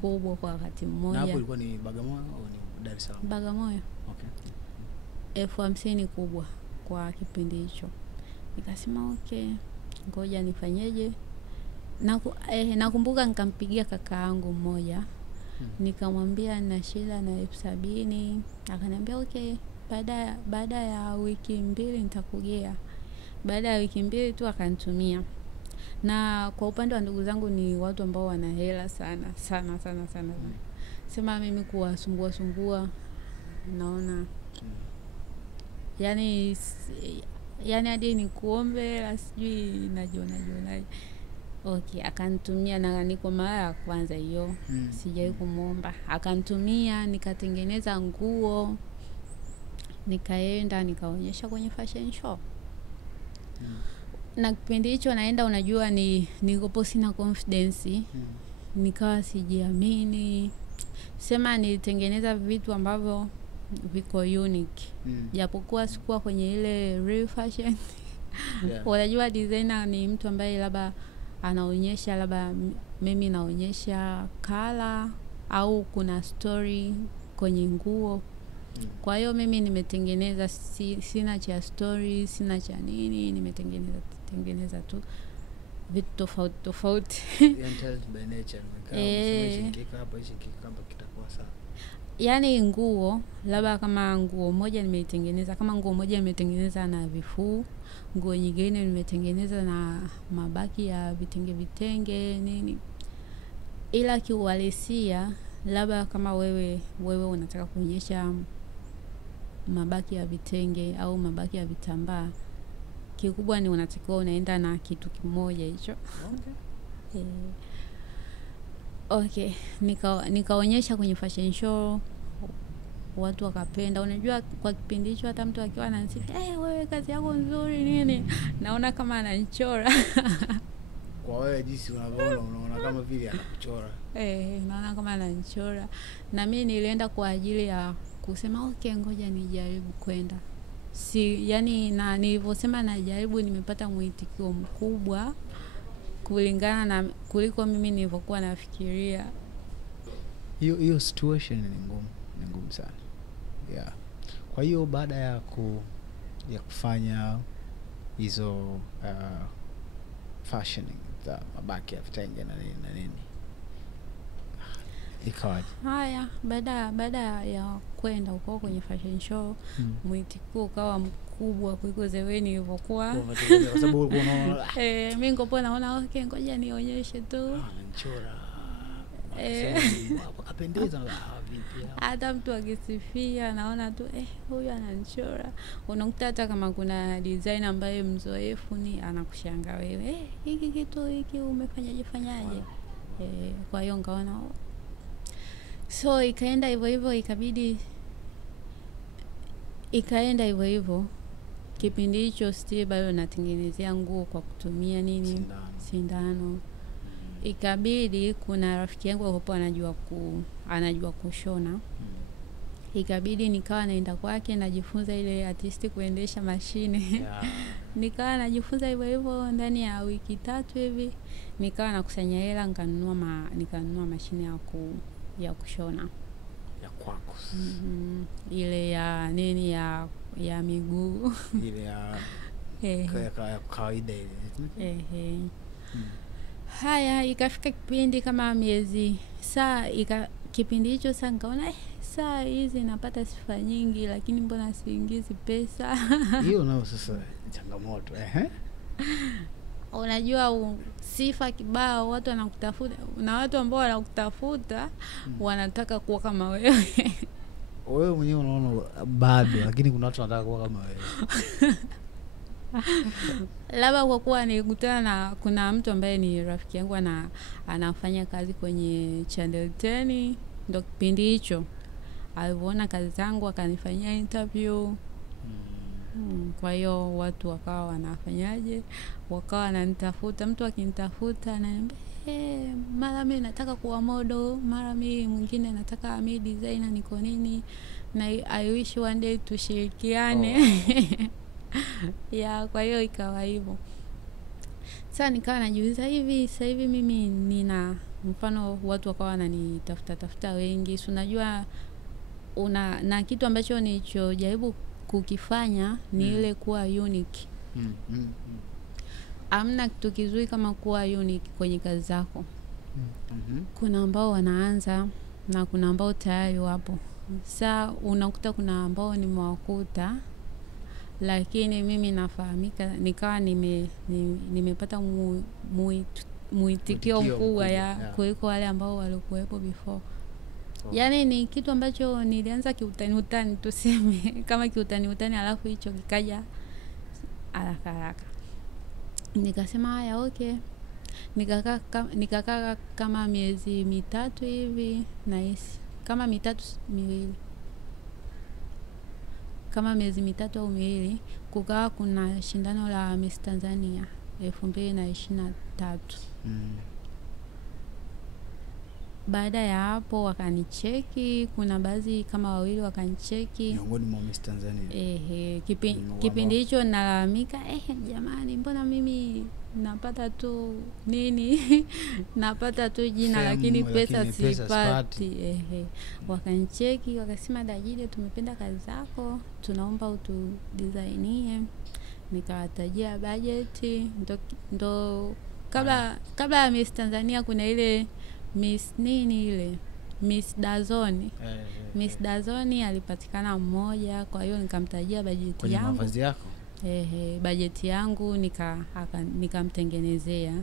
kubwa kwa wakati mmoja. Na hapo ilikuwa ni Bagamoyo au ni Dar es Salaam? Bagamoyo. Okay. 50,000 kubwa kwa kipindi hicho. Nikasema okay ngoja nifanyeje. Nakumbuka nikampigia kaka yangu mmoja. Nikamwambia nina shida na 70,000. Akaniambia okay baada ya wiki 2 nitakugea. Baada ya wiki 2 tu akanitumia. Na kwa upande wa ndugu zangu ni watu ambao wana hela sana. Sema mimi kuwasumbua naona yani hadi ni kuombe la sijui najiona. Okay, akanitumia na niko mara ya kwanza hiyo. Sijawahi kumuomba. Akanitumia, nikatengeneza nguo. Nikaenda nikaonyesha kwenye fashion show. Na kipindi hicho naenda unajua niko sina confidence. Nikawa sijiamini. Sema nilitengeneza vitu ambavyo viko unique. Japokuwa sikuwa kwenye ile real fashion. Unajua designer ni mtu ambaye labda anaonyesha, labda mimi naonyesha color au kuna story kwenye nguo. Kwa hiyo mimi nimetengeneza sina cha story, sina cha nini, nimetengeneza tu vitu tofauti. By nature. Kika hapa kitakuwa sawa. Yani nguo, labda kama nguo moja nimeitengeneza, kama nguo moja nimetengeneza na vifuu, nguo nyingine nimetengeneza na mabaki ya vitenge nini. Ila kiuhalisia labda kama wewe unataka kuonyesha mabaki ya vitenge au mabaki ya vitambaa, kikubwa ni unatakiwa unaenda na kitu kimoja hicho. Okay, nikaonyesha kwenye fashion show, watu wakapenda. Unajua kwa kipindi hicho hata mtu akiwa ananiambia wewe kazi yako nzuri nini, naona kama ananichora. Kwa wewe jinsi unaona kama vile anakuchora. Naona kama ananichora. Na mimi nilienda kwa ajili ya kusema okay ngoja nijaribu kwenda. Yani na nilivyosema najaribu nimepata mwitikio mkubwa kulingana na kuliko mimi nilivyokuwa nafikiria. Hiyo situation ni ngumu sana. Yeah. Kwa hiyo baada ya ya kufanya hizo fashioning za mabaki ya vitenge na nini? Ikawaje? Haya, baada ya kwenda huko kwenye fashion show, mwitikio ukawa mkubwa kuliko zeweni nilivyokuwa. Kwa sababu ulikuwa unaona mimi ngopo naona okay, ngoja nionyeshe tu. Anachora. Wakapendeza vipi? Hata mtu akisifia naona tu huyu anachora. Unakuta hata kama kuna design ambaye mzoefu ni anakushangaa wewe. Hiki kitu hiki umefanyaje? Wow. Kwa hiyo ngaona so ikaenda hivyo ikaenda hivyo. Kipindi hicho still bado natengenezea nguo kwa kutumia sindano. Ikabidi kuna rafiki yangu hapo anajua kushona. Ikabidi nikawa naenda kwake najifunza ile artistic kuendesha mashine. Nikawa najifunza hivyo ndani ya wiki 3 hivi. Nikawa nakusanya hela nikanunua mashine ya kushona ya kwako. Ile ya nini ya miguu. Ile ya kawaida ile. Haya, ikafika kipindi kama miezi kipindi hicho sasa nikaona saa hizi napata sifa nyingi lakini mbona siingizi pesa? Hiyo nao sasa changamoto. Unajua sifa kibao, watu wanakutafuta na watu ambao wanakutafuta wanataka kuwa kama wewe. Wewe mwenyewe unaona bado, lakini kuna watu wanataka kuwa kama wewe. Labda kwa kuwa nilikutana na kuna mtu ambaye ni rafiki yangu anafanya kazi kwenye Channel 10, ndio kipindi hicho aliona kazi zangu akanifanyia interview. Kwa hiyo watu wakawa wanafanyaje, wakawa wananitafuta, mtu akinitafuta ananiambia mara mimi nataka kuwa model, mara mimi mwingine nataka mimi designer niko nini, na I wish one day tushirikiane. Kwa hiyo ikawa hivyo. Sasa nikawa najiuliza sasa hivi mimi nina mfano watu wakawa wananitafuta wengi. Unajua na kitu ambacho nilichojaribu kukifanya ni ile kuwa unique. Hamna kitu kizuri kama kuwa unique kwenye kazi zako. Kuna ambao wanaanza na kuna ambao tayari wapo. Sasa unakuta kuna ambao nimewakuta lakini mimi nafahamika, nikawa nimepata muitikio mkubwa kuliko wale ambao walikuwepo before. Yaani ni kitu ambacho nilianza kiutani tuseme kama kiutani alafu hicho kikaja haraka. Nikasema haya okay. Nikakaa kama miezi 3 hivi nahisi. Kama miezi 3 au 2 kukawa kuna shindano la Miss Tanzania 2023. Baada ya hapo wakanicheki, kuna baadhi kama 2 wakanicheki miongoni mwa Miss Tanzania. Kipindi hicho nalalamika jamani, mbona mimi napata tu nini napata tu jina lakini pesa sipati. Wakanicheki wakasema Dajide, tumependa kazi zako, tunaomba utu designie. Nikawatajia budget. Ndo kabla ya Miss Tanzania kuna ile Miss Miss Dazoni. Miss Dazoni alipatikana mmoja, kwa hiyo nikamtajia budget yangu. Kwa mavazi yako? Budget yangu nikamtengenezea.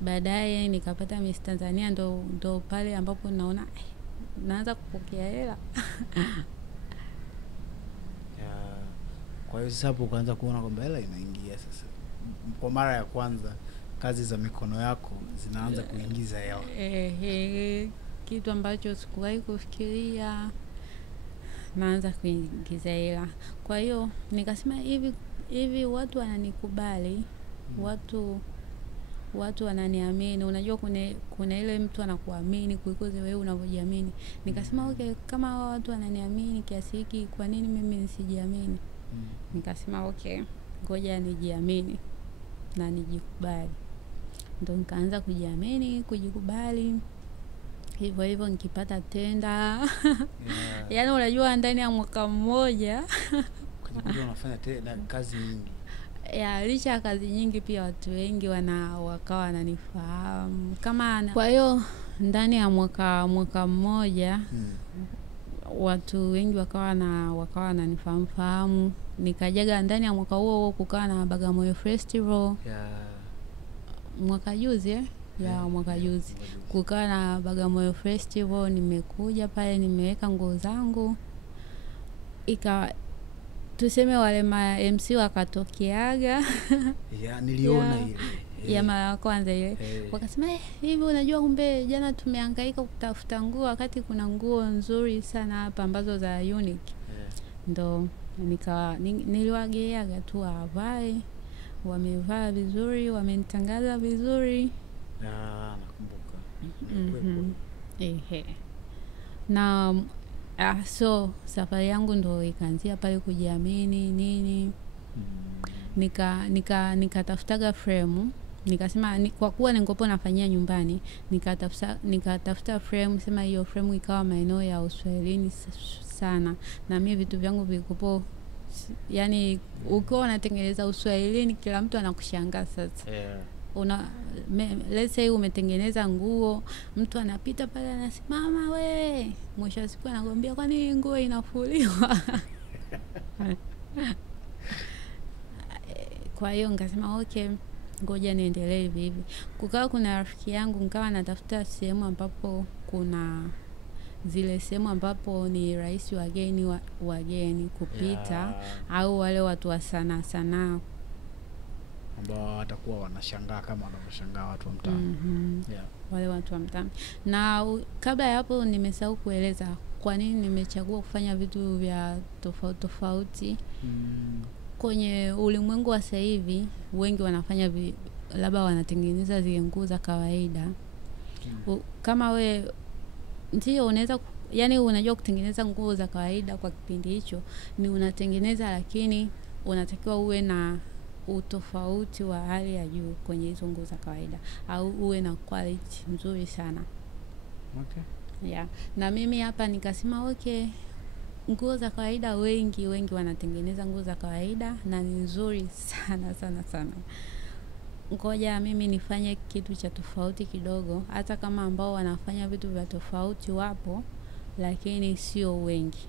Baadaye nikapata Miss Tanzania, ndo pale ambapo naona naanza kupokea hela. Kwa hiyo sasa hapo ukaanza kuona kwamba hela inaingia sasa. Kwa mara ya kwanza kazi za mikono yako zinaanza kuingiza hela. Kitu ambacho sikuwahi kufikiria naanza kuingiza hela. Kwa hiyo nikasema hivi watu wananikubali, watu wananiamini. Unajua kuna ile mtu anakuamini kuliko wewe unavyojiamini. Nikasema okay, kama watu wananiamini kiasi hiki, kwa nini mimi nisijiamini? Nikasema okay, ngoja nijiamini na nijikubali. Ndio nikaanza kujiamini, kujikubali. Hivyo nikipata tenda. Yaani unajua ndani ya mwaka mmoja ukajikuta unafanya tena kazi nyingi. Ya, licha ya kazi nyingi pia watu wengi wakawa wananifahamu kama kwa hiyo ndani ya mwaka mmoja watu wengi wakawa wananifahamu. Nikajaga ndani ya mwaka huo kukawa na Bagamoyo Festival. Mwaka juzi mwaka juzi kukawa na Bagamoyo Festival. Nimekuja pale, nimeweka nguo zangu, tuseme wale ma MC wakatokeaga. Niliona ile ya mara kwanza ile. Wakasema hivi unajua kumbe jana tumehangaika kutafuta nguo wakati kuna nguo nzuri sana hapa ambazo za unique. Ndo niliwageaga tu avae, wamevaa vizuri, wamenitangaza vizuri. Nakumbuka. Na so safari yangu ndo ikaanzia pale kujiamini nini. Nikatafutaga frame. Nikasema kwa kuwa nilikopo nafanyia nyumbani, nikatafuta frame, sema hiyo frame ikawa maeneo ya Uswahilini sana. Na mimi vitu vyangu vilikopo, yani ukiwa unatengeneza Uswahilini kila mtu anakushangaa sasa. Let's say umetengeneza nguo, mtu anapita pale anasimama we, mwisho wa siku anakuambia kwani nguo inafuliwa. Kwa hiyo nikasema okay, ngoja niendelee hivi hivi. Kukawa kuna rafiki yangu, nikawa natafuta sehemu ambapo kuna zile sehemu ambapo ni rahisi wageni kupita, au wale watu wa sanaa ambao watakuwa wanashangaa kama wanavyoshangaa watu wa mtaani. Wale watu wa mtaani. Na kabla ya hapo nimesahau kueleza kwa nini nimechagua kufanya vitu vya tofauti. Kwenye ulimwengu wa sasa hivi wengi wanafanya labda wanatengeneza zile nguo za kawaida. Kama we ndio unaweza, yani unajua kutengeneza nguo za kawaida kwa kipindi hicho, ni unatengeneza, lakini unatakiwa uwe na utofauti wa hali ya juu kwenye hizo nguo za kawaida, au uwe na quality nzuri sana. Na mimi hapa nikasema okay, nguo za kawaida wengi wanatengeneza nguo za kawaida na ni nzuri sana sana sana. Ngoja mimi nifanye kitu cha tofauti kidogo, hata kama ambao wanafanya vitu vya tofauti wapo, lakini sio wengi.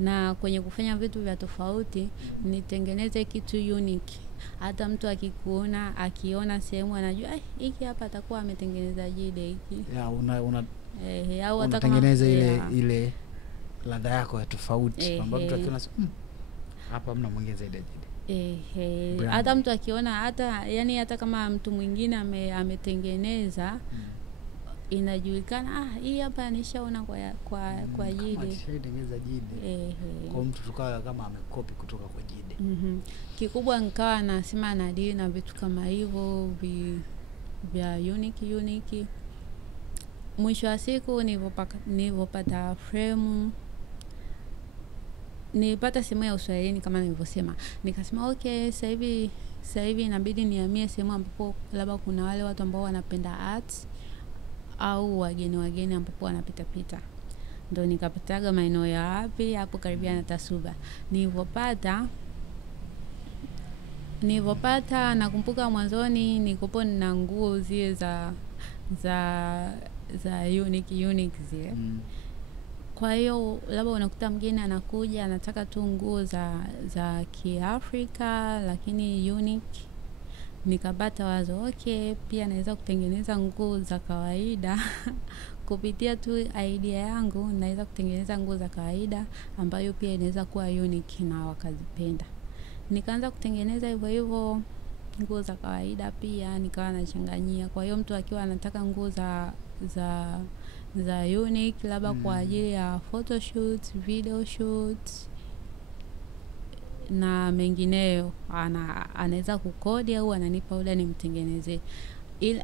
Na kwenye kufanya vitu vya tofauti, nitengeneze kitu unique. Hata mtu akiona sehemu anajua hiki hapa atakuwa ametengeneza Jide hiki. Au unatengeneza ile ladha yako ya tofauti, ambapo mtu akiona hapa mna mwingine zaidi ya Jide. Hata mtu akiona, hata kama mtu mwingine ametengeneza, inajulikana hii hapa nishaona kwa Jide. Kama nishaitengeneza Jide. Kwa mtu tukawa kama amekopi kutoka kwa Jide. Kikubwa nikawa nasema na deal na vitu kama hivyo vya unique. Mwisho wa siku nilipopata frame, nilipata sehemu ya Uswahilini kama nilivyosema. Nikasema okay, sasa hivi inabidi nihamie sehemu ambapo labda kuna wale watu ambao wanapenda arts, au wageni ambapo wanapita pita. Ndio nikapataga maeneo ya wapi hapo karibia na Tasuba. Nilipopata nakumbuka mwanzoni nilikopo na nguo zile za unique zile. Kwa hiyo labda unakuta mgeni anakuja anataka tu nguo za Kiafrika lakini unique. Nikapata wazo okay, pia naweza kutengeneza nguo za kawaida. Kupitia tu idea yangu naweza kutengeneza nguo za kawaida ambayo pia inaweza kuwa unique na wakazipenda. Nikaanza kutengeneza hivyo nguo za kawaida, pia nikawa nachanganyia. Kwa hiyo mtu akiwa anataka nguo za unique labda kwa ajili ya photoshoots, video shoots na mengineyo, anaweza kukodi au ananipa oda nimtengenezee.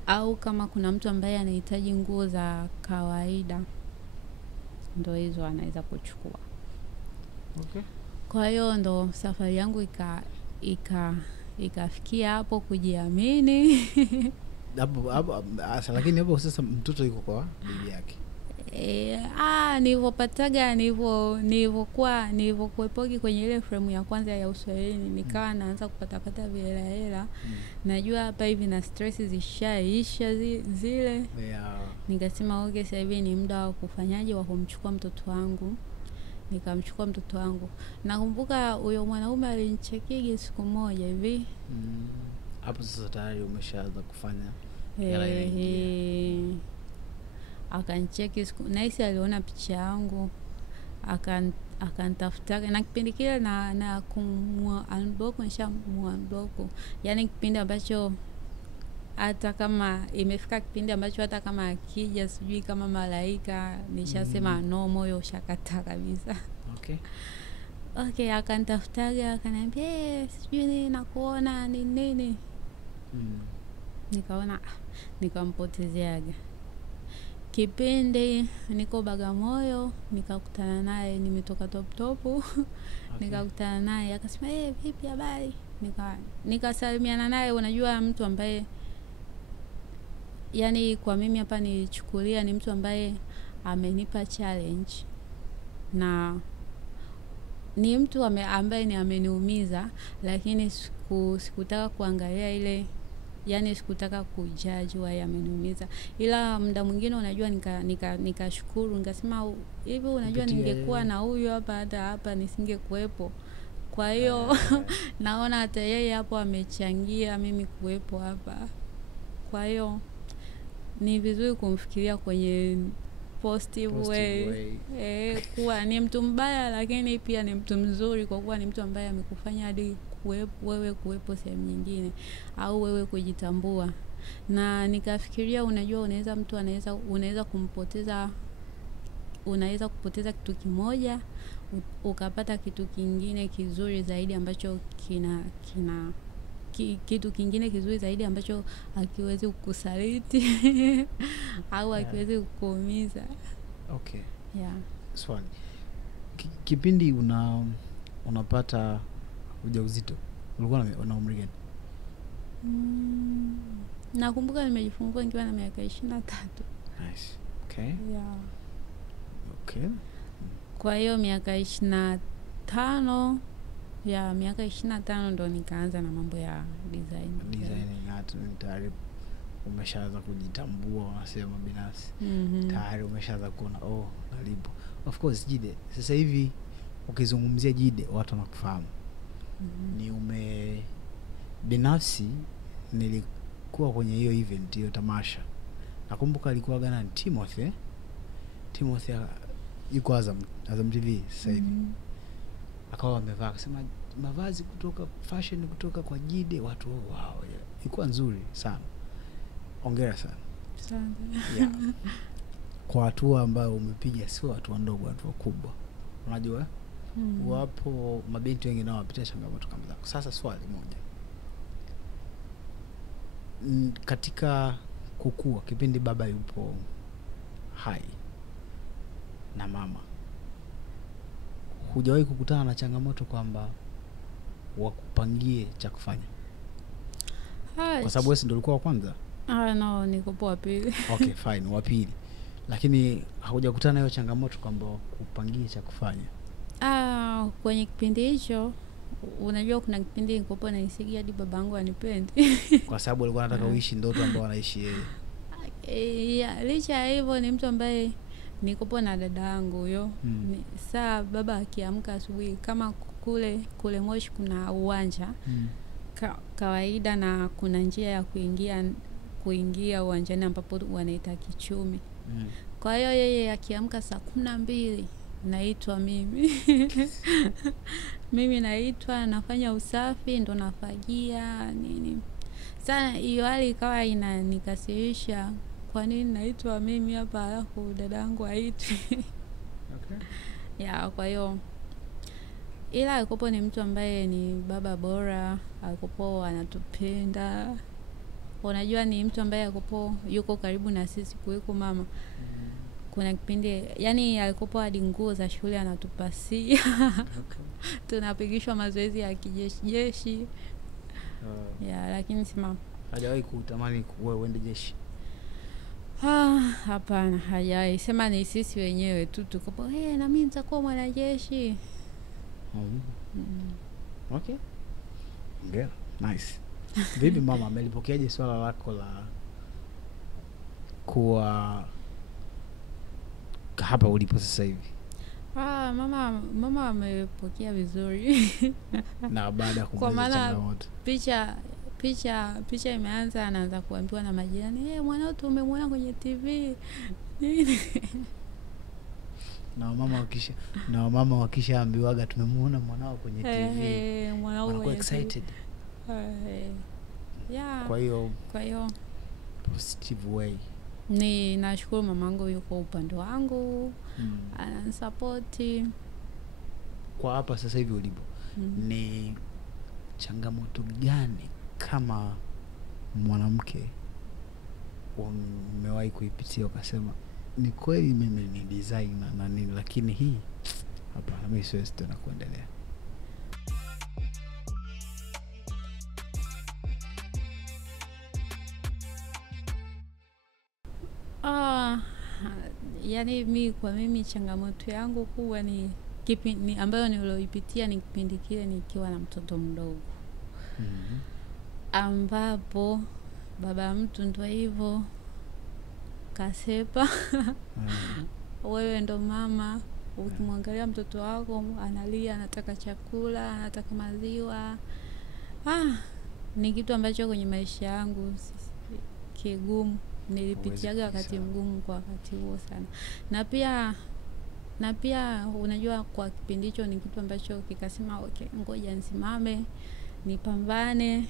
Au kama kuna mtu ambaye anahitaji nguo za kawaida, ndo hizo anaweza kuchukua. Kwa hiyo ndo safari yangu ikafikia hapo kujiamini. Lakini hapo sasa mtoto yuko kwa bibi yake. nilipopataga nilivyokuepogi kwenye ile frame ya kwanza ya Uswahilini, nikawa naanza kupata hela. Najua hapa hivi na stress zishaisha zile. Nikasema okay, sasa hivi ni muda wa kufanyaje, wa kumchukua mtoto wangu. Nikamchukua mtoto wangu. Nakumbuka huyo mwanaume alinichekigi siku moja hivi. Hapo sasa tayari umeshaanza kufanya akanicheki siku naisi, aliona picha yangu akanitafuta, na kipindi kile na unblock unblock, yani kipindi ambacho hata kama imefika kipindi ambacho hata kama akija sijui kama malaika nishasema no, moyo ushakata kabisa. Okay, akanitafutaga akaniambia sijui nakuona ni nini. Nikaona nikampotezeaga. Kipindi niko Bagamoyo nikakutana naye, nimetoka Top. Nikakutana naye akasema vipi habari? Nikasalimiana naye. Unajua mtu ambaye yani kwa mimi hapa nichukulia ni mtu ambaye amenipa challenge, na ni mtu ambaye ni ameniumiza, lakini sikutaka kuangalia ile, yani sikutaka kujudge why ameniumiza, ila muda mwingine unajua nikashukuru nikasema hivi, unajua ningekuwa na huyu hapa nisingekuepo. Kwa hiyo naona hata yeye hapo amechangia mimi kuwepo hapa. Kwa hiyo ni vizuri kumfikiria kwenye positive way. Kuwa ni mtu mbaya lakini pia ni mtu mzuri, kwa kuwa ni mtu ambaye amekufanya hadi wewe kuwepo sehemu nyingine, au wewe kujitambua. Na nikafikiria, unajua unaweza kupoteza kitu kimoja ukapata kitu kingine kizuri zaidi ambacho kitu kingine kizuri zaidi ambacho hakiwezi kukusaliti au hakiwezi kukuumiza. Okay. Swali. Kipindi unapata ujauzito ulikuwa na umri gani? Nakumbuka nimejifungua nikiwa na miaka 23. Nice. Okay. Okay. Kwa hiyo miaka 25 ndo nikaanza na mambo ya designing. Hata tayari umeshaanza kujitambua, wanasema binafsi. Tayari umeshaanza kuona nalipo. Of course Jide, sasa hivi ukizungumzia Jide watu wanakufahamu. Ni binafsi nilikuwa kwenye hiyo event, hiyo tamasha. Nakumbuka alikuwa gana Timothy yuko Azam TV sasa hivi. Akawa amevaa akasema mavazi kutoka fashion kutoka kwa Jide, watu wow, ilikuwa nzuri sana. Hongera sana. Kwa watu ambao umepiga sio watu ndogo, watu wakubwa. Unajua? Wapo mabinti wengi nao wapitia changamoto kama zako. Sasa swali moja. Katika kukua kipindi baba yupo hai na mama, hujawahi kukutana na changamoto kwamba wakupangie cha kufanya? Kwa sababu wewe ndio ulikuwa wa kwanza. No, niko wa pili. Okay, fine, wa pili. Lakini haujakutana na hiyo changamoto kwamba kupangie cha kufanya? Kwenye kipindi hicho, unajua kuna kipindi nilikopo na nisigia hadi babangu anipendi. Kwa sababu alikuwa anataka uishi ndoto ambayo anaishi yeye. Licha ya hivyo ni mtu ambaye nikopo na dada yangu huyo. Saa baba akiamka asubuhi, kama kule Moshi kuna uwanja kawaida, na kuna njia ya kuingia uwanjani ambapo wanaita Kichumi. Kwa hiyo yeye akiamka saa 12 naitwa mimi. Mimi naitwa, nafanya usafi, ndo nafagia nini. Sasa hiyo hali ikawa inanikasirisha, kwa nini naitwa mimi hapa alafu dadangu haitwi? Okay. Kwa hiyo ila alikopo ni mtu ambaye ni baba bora, alikopo anatupenda. Unajua ni mtu ambaye alikopo yuko karibu na sisi kuliko mama. Kuna kipindi yani alikopo hadi nguo za shule anatupasia. Tunapigishwa mazoezi ya kijeshi. Lakini sema hajawahi kutamani wewe uende jeshi? Hapana, hajai. Sema ni sisi wenyewe tu tukopo, na mimi nitakuwa mwanajeshi. Okay. Ngera. Nice. Vipi mama, amelipokeaje swala lako la kuwa hapa ulipo sasa hivi? Mama amepokea vizuri. Na baada ya kumaliza changamoto, picha imeanza, anaanza kuambiwa na majirani, mwanao tumemwona kwenye TV. na mama wakishaambiwaga tumemwona mwanao kwenye TV, mwanao wanakuwa excited. Yeah. Kwa hiyo positive way. Ni nashukuru mamangu yuko upande wangu. Ananisupport. Kwa hapa sasa hivi ulipo, ni changamoto gani kama mwanamke umewahi kuipitia ukasema ni kweli mimi ni designer na nini, lakini hii hapa mimi siwezi tena kuendelea? Yani kwa mimi changamoto yangu kubwa ni ambayo nilioipitia ni kipindi kile nikiwa na mtoto mdogo. Ambapo baba mtu ndo hivyo kasepa. Wewe ndo mama, ukimwangalia mtoto wako analia, anataka chakula, anataka maziwa. Ni kitu ambacho kwenye maisha yangu kigumu. Nilipitiaga wakati mgumu kwa wakati huo sana. Na pia unajua kwa kipindi hicho ni kitu ambacho kikasema ngoja nisimame, nipambane,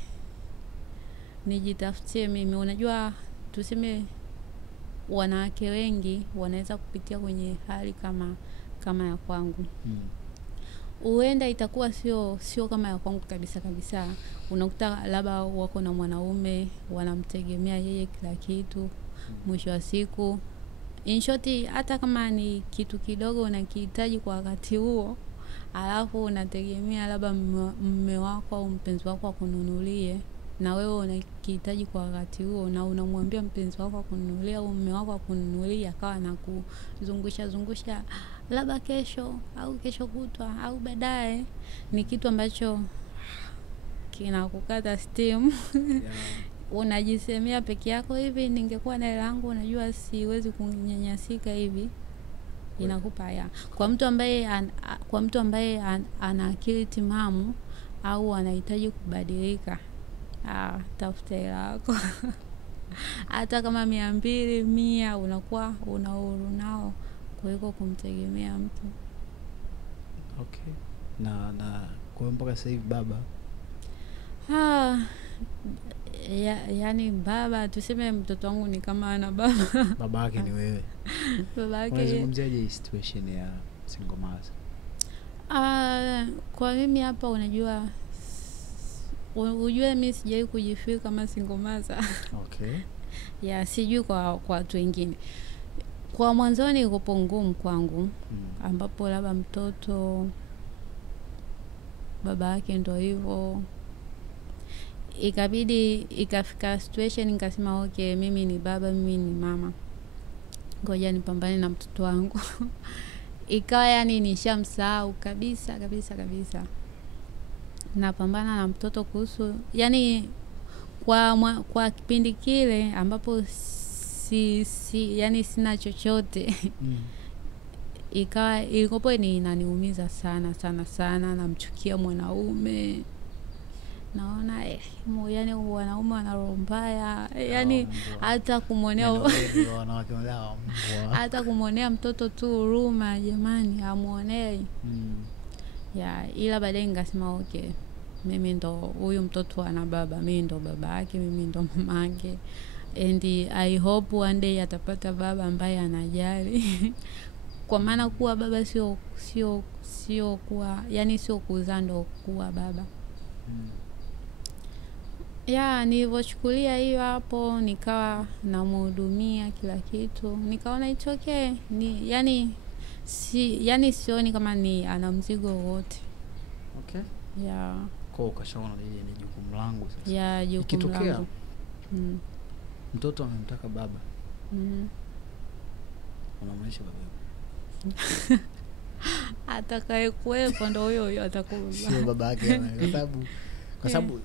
nijitafutie mimi. Unajua tuseme wanawake wengi wanaweza kupitia kwenye hali kama ya kwangu. Huenda itakuwa sio kama ya kwangu kabisa. Unakuta labda wako na mwanaume, wanamtegemea yeye kila kitu. Mwisho wa siku, in short, hata kama ni kitu kidogo unakihitaji kwa wakati huo, alafu unategemea labda mume wako au mpenzi wako akununulie, na wewe unakihitaji kwa wakati huo, na unamwambia mpenzi wako akununulie au mume wako akununulie, akawa anakuzungusha labda kesho au kesho kutwa au baadaye. Ni kitu ambacho kinakukata steam. Unajisemea peke yako, hivi ningekuwa na hela yangu unajua siwezi kunyanyasika hivi. Inakupa kwa mtu ambaye ana akili timamu au anahitaji kubadilika, tafuta hela yako. Hata kama 200, 100 unakuwa una uhuru nao kuliko kumtegemea mtu. Okay. Na kwa mpaka sasa hivi baba yani baba, tuseme mtoto wangu ni kama ana baba. Baba yake ni wewe. Baba yake. Unazungumziaje hii situation ya single mother? Kwa mimi hapa unajua mimi sijawahi kujifeel kama single mother. Okay. Sijui kwa watu wengine. Kwa mwanzoni iko ngumu kwangu, ambapo labda mtoto baba yake ndo hivyo. Ikafika situation nikasema okay, mimi ni baba, mimi ni mama, ngoja nipambane na mtoto wangu. Ikawa yani nishamsahau kabisa. Napambana na mtoto kuhusu yani kwa kipindi kile ambapo yani sina chochote. Ilikopo ni inaniumiza sana, namchukia mwanaume. Naona yani wanaume wana roho mbaya, yani hata kumwonea wanawake wao hata kumwonea mtoto tu huruma, jamani, amuonee. Ila baadaye ngasema okay, mimi ndo huyu mtoto ana baba, mimi ndo baba yake, mimi ndo mama yake, and I hope one day atapata baba ambaye anajali. Kwa maana kuwa baba sio kuwa, yani sio kuzaa ndo kuwa baba. Nilivyochukulia hiyo hapo, nikawa namhudumia kila kitu, nikaona it's okay. Yani sioni kama ni ana mzigo wote. Okay. Kwa ukashaona ni jukumu langu sasa. Jukumu langu. Mtoto anamtaka baba, Unamaanisha baba yako? Atakaye kuwepo ndo huyo atakuwa sio baba yake, kwa sababu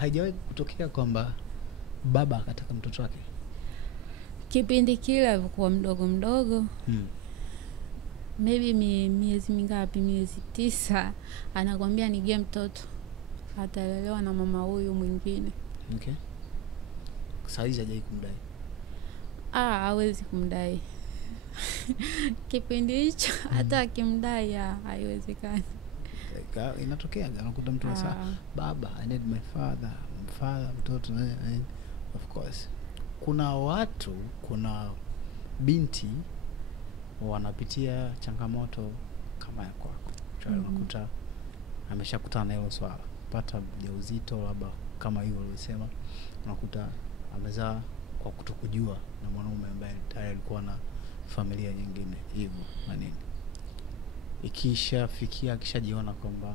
haijawahi kutokea kwamba baba akataka mtoto wake kipindi kile alikuwa mdogo. Maybe miezi mingapi, miezi 9, anakuambia nige mtoto atalelewa na mama huyu mwingine. Okay. Sasa hizi hajai kumdai. Hawezi kumdai. Kipindi hicho hata akimdai haiwezekani. Inatokea unakuta mtu anasema baba, I need my father, mtoto. Of course. Kuna binti wanapitia changamoto kama ya kwako. Unakuta ameshakutana na hilo swala, pata ujauzito labda kama hiyo ulisema, unakuta amezaa kwa kutokujua na mwanaume ambaye tayari alikuwa na familia nyingine hivyo na nini. Akishajiona kwamba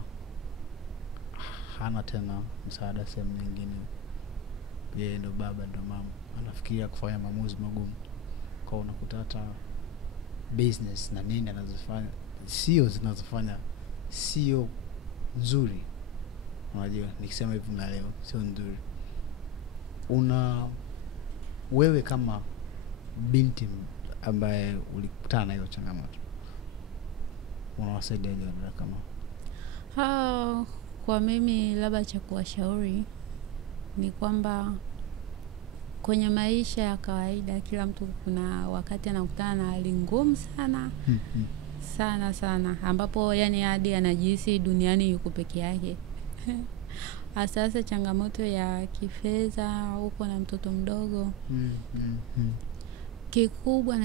hana tena msaada sehemu nyingine, yeye ndo baba ndo mama, anafikiria kufanya maamuzi magumu. Kwa unakuta hata business na nini anazofanya zinazofanya sio nzuri. Unajua nikisema hivi leo sio nzuri. Wewe kama binti ambaye ulikutana na hiyo changamoto, unawasaidia dada kama kwa mimi labda cha kuwashauri ni kwamba kwenye maisha ya kawaida kila mtu kuna wakati anakutana na hali ngumu sana. Sana ambapo yani hadi anajihisi duniani yuko peke yake. Sasa changamoto ya kifedha uko na mtoto mdogo. Kikubwa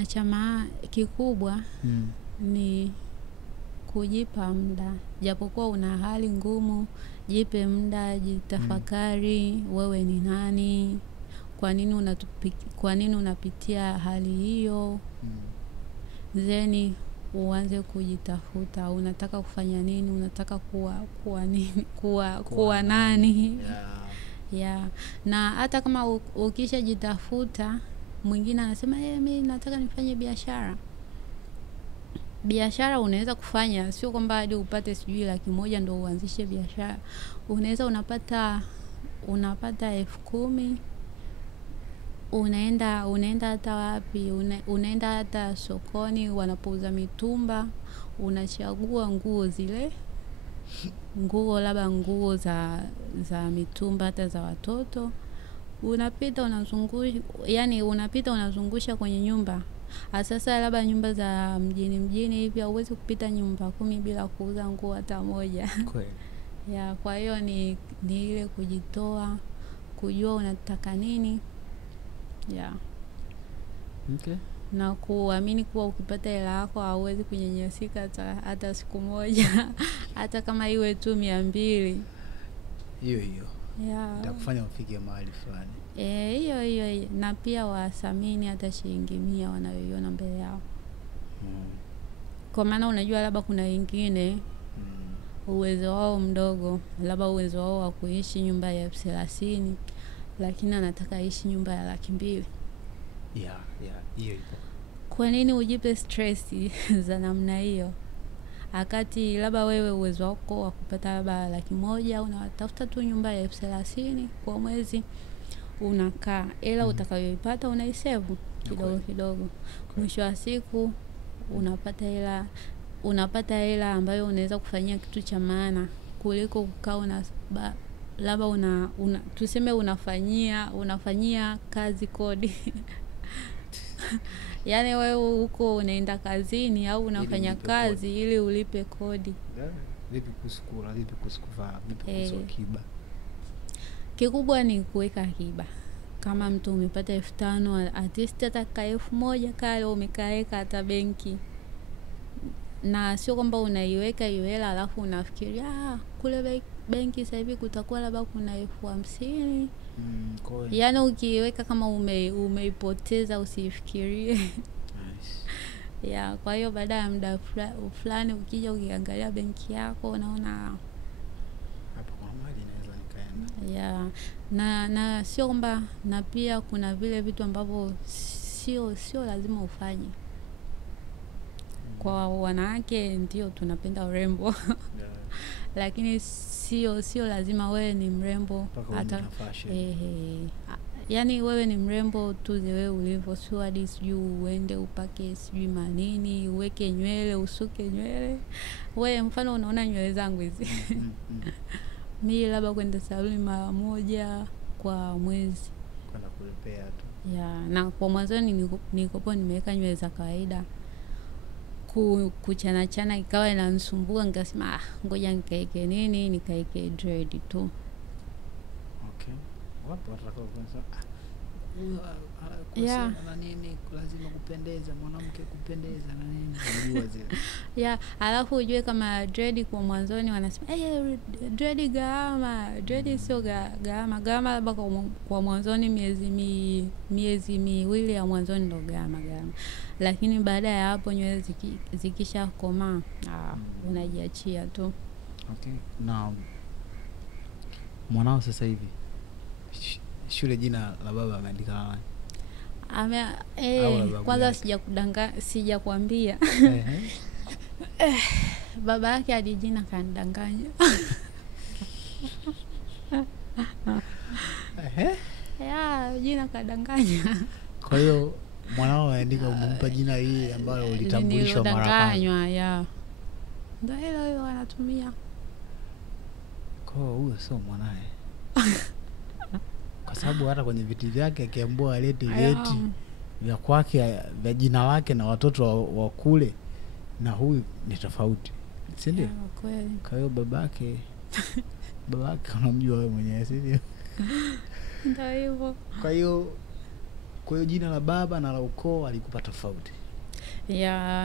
ni kujipa muda. Japokuwa una hali ngumu, jipe muda, jitafakari wewe ni nani, kwa nini unapitia hali hiyo. Zeni uanze kujitafuta, unataka kufanya nini, unataka kuwa nini, kuwa nani. Yeah. Na hata kama ukisha jitafuta, mwingine anasema mimi nataka nifanye biashara unaweza kufanya, sio kwamba hadi upate sijui 100,000 ndio uanzishe biashara. Unaweza unapata 10,000, unaenda hata wapi, unaenda hata sokoni wanapouza mitumba, unachagua labda nguo za mitumba hata za watoto, unapita unazungusha kwenye nyumba. Sasa labda nyumba za mjini hivi hauwezi kupita nyumba 10 bila kuuza nguo hata moja. Kweli. Kwa hiyo ni ile kujitoa, kujua unataka nini. Okay. Na kuamini kuwa ukipata hela yako hauwezi kunyenyesika hata siku moja. Hata kama iwe tu 200. Hiyo. Itakufanya ufike mahali fulani. Hiyo. Na pia wathamini hata shilingi 100 wanayoiona mbele yao. Kwa maana unajua labda kuna wengine uwezo wao mdogo, labda uwezo wao wa kuishi nyumba ya 30,000, lakini anataka aishi nyumba ya 200,000. Hiyo ipo. Kwa nini ujipe stress za namna hiyo? Akati labda wewe uwezo wako wa kupata labda 100,000, unatafuta tu nyumba ya 30,000 kwa mwezi, unakaa. Ila utakayoipata unaisave kidogo. Mwisho wa siku unapata hela ambayo unaweza kufanyia kitu cha maana kuliko kukaa labda tuseme unafanyia kazi kodi. Yani wewe huko unaenda kazini au unafanya kazi ili ulipe kodi. Vipi kuskula, vipi kuskuvaa, vipi kuskiba. Kikubwa ni kuweka akiba. Kama mtu umepata 5,000, at least hata 1,000 kale umekaeka hata benki. Na sio kwamba unaiweka hiyo hela alafu unafikiria kule benki sasa hivi kutakuwa labda kuna 50,000. Yani ukiweka kama umeipoteza usifikirie. Nice. Kwa hiyo baada ya muda fulani ukija ukiangalia benki yako unaona hapo kuna mali inaweza nikaenda. Na sio kwamba, na pia kuna vile vitu ambavyo sio lazima ufanye. Kwa wanawake ndio tunapenda urembo. Lakini sio lazima wewe ni mrembo hata yani wewe ni mrembo tu wewe ulivyo, sio hadi sijui uende upake sijui manini, uweke nywele, usuke nywele. Wewe mfano unaona nywele zangu hizi. Mimi labda kwenda saluni mara moja kwa mwezi kwenda kulipea tu. Na kwa mwanzo nikopo nimeweka nywele za kawaida. Kuchana ikawa inanisumbua, nikasema ngoja nikaeke nini, nikaeke dread tu. Okay. Wapo watakao kwanza na nini, lazima kupendeza, mwanamke kupendeza na nini, unajua zile. Alafu ujue kama dread kwa mwanzoni wanasema dread gharama, dread sio gharama labda kwa mwanzoni miezi miwili ya mwanzoni ndo gharama. Lakini baada ya hapo nywele zikisha komaa unajiachia tu. Okay. Na mwanao sasa hivi shule jina la baba ameandika nani? Kwanza sijakwambia. Baba yake hadi jina kanidanganya. Jina kadanganya. Kwa hiyo mwanao aandika umempa jina hili ambalo ulitambulishwa mara kwanza. Ndio hilo wanatumia. Kwa huyo sio mwanae. Kwa sababu hata kwenye viti vyake akiambiwa alete vyeti vya kwake vya jina lake na watoto wa kule na huyu ni tofauti. Si ndio? Kweli. Kwa hiyo babake unamjua wewe mwenyewe, si ndio? Ndio hivyo. Kwa hiyo jina la baba na la ukoo alikupa tofauti.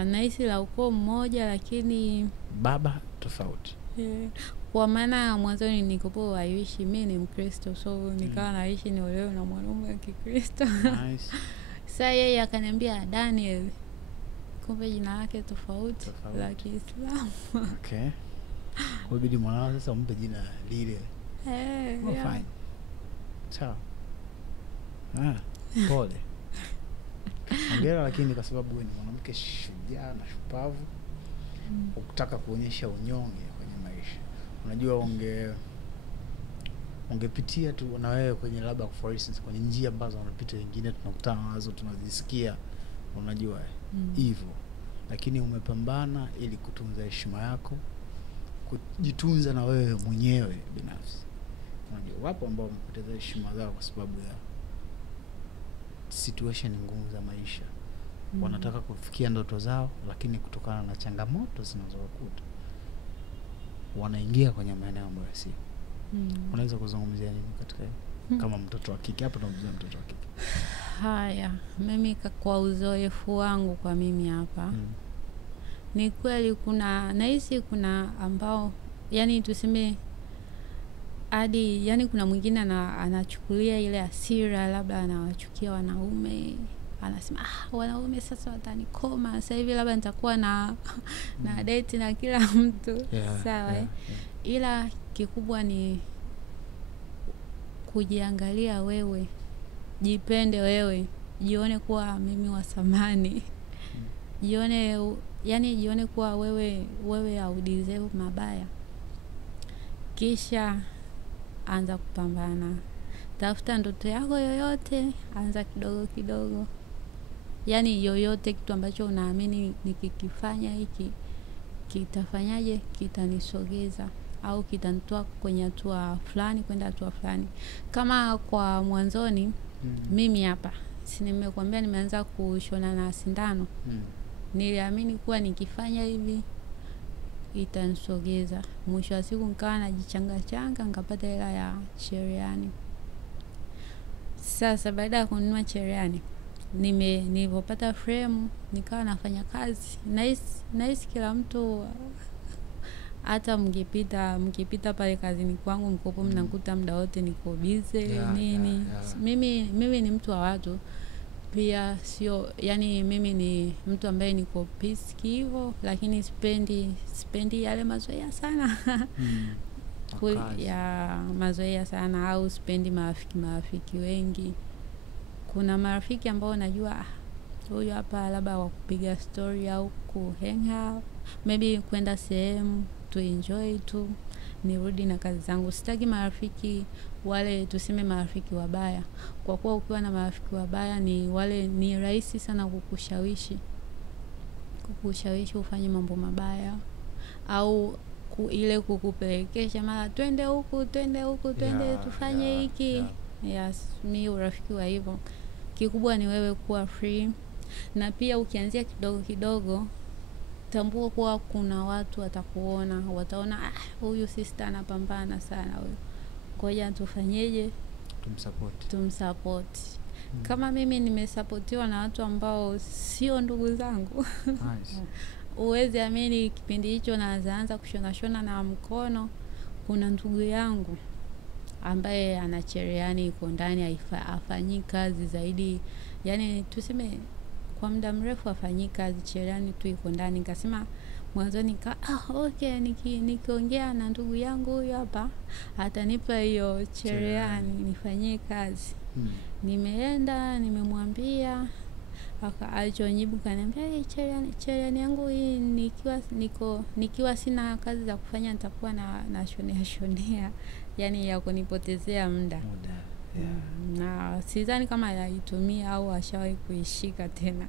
Nahisi la ukoo mmoja lakini baba tofauti. Kwa maana mwanzoni nikopo aishi mimi ni Mkristo, so nikawa naishi ni olewe na mwanaume wa Kikristo. Nice. Sasa yeye akaniambia Daniel, kumbe jina lake tofauti la Kiislamu. Okay. Kwa bidii mwanao sasa umpe jina lile. Fine. Sawa. Pole. Hongera, lakini kwa sababu wewe ni mwanamke shujaa na shupavu, ukitaka kuonyesha unyonge kwenye maisha. Unajua ungepitia tu na wewe kwenye labda for instance kwenye njia ambazo wanapita wengine tunakutana nazo tunazisikia, unajua hivyo. Lakini umepambana ili kutunza heshima yako, kujitunza na wewe mwenyewe binafsi. Unajua wapo ambao wamepoteza heshima zao kwa sababu ya situation ngumu za maisha. Wanataka kufikia ndoto zao, lakini kutokana na changamoto zinazowakuta wanaingia kwenye maeneo ambayo si. Unaweza kuzungumzia nini katika kama mtoto wa kike? Hapo tunazungumzia mtoto wa kike. Haya, mimi kwa uzoefu wangu kwa mimi hapa. Ni kweli nahisi kuna ambao yani tuseme hadi yani kuna mwingine anachukulia ile hasira, labda anawachukia wanaume, anasema wanaume sasa watanikoma sasa hivi, labda nitakuwa na date na kila mtu. Sawa. Ila kikubwa ni kujiangalia wewe, jipende wewe, jione kuwa mimi wa thamani. Jione kuwa wewe haudeserve mabaya. Kisha anza kupambana. Tafuta ndoto yako yoyote, anza kidogo kidogo. Yani yoyote kitu ambacho unaamini nikikifanya hiki kitafanyaje, kitanisogeza au kitanitoa kwenye hatua fulani kwenda hatua fulani. Kama kwa mwanzoni mimi hapa si nimekuambia nimeanza kushona na sindano. Niliamini kuwa nikifanya hivi itanisogeza. Mwisho wa siku nikawa najichanga nikapata hela ya cherehani. Sasa baada ya kununua cherehani nilipopata frame nikawa nafanya kazi. Nice kila mtu hata mkipita pale kazini kwangu mkopo mnakuta muda wote niko busy nini. Mimi ni mtu wa watu pia, sio yani mimi ni mtu ambaye niko peace hivyo, lakini sipendi yale mazoea sana. Ya mazoea sana, au sipendi marafiki wengi. Kuna marafiki ambao najua huyu hapa labda wa kupiga story au kuhang out, maybe kwenda sehemu tu enjoy tu, nirudi na kazi zangu. Sitaki marafiki wale tuseme marafiki wabaya, kwa kuwa ukiwa na marafiki wabaya ni wale ni rahisi sana kukushawishi ufanye mambo mabaya, au ile kukupelekesha mara twende huku twende tufanye hiki. Yes, mi urafiki wa hivyo. Kikubwa ni wewe kuwa free, na pia ukianzia kidogo kidogo, tambua kuwa kuna watu watakuona, wataona huyu sister anapambana sana huyu, ngoja tufanyeje, tumsupport. Kama mimi nimesupportiwa na watu ambao sio ndugu zangu. Nice. Uwezi amini, kipindi hicho naanza kushona na mkono, kuna ndugu yangu ambaye ana cherehani iko ndani, afanyi kazi zaidi, yani tuseme kwa muda mrefu afanyi kazi, cherehani tu iko ndani. Nikasema mwanzoni okay, nikiongea na ndugu yangu huyu hapa atanipa hiyo cherehani nifanyie kazi. Nimeenda nimemwambia, alichonijibu kaniambia cherehani yangu hii nikiwa sina kazi za kufanya nitakuwa na shonea yani ya kunipotezea muda. Na sidhani kama yaitumia au ashawahi kuishika tena.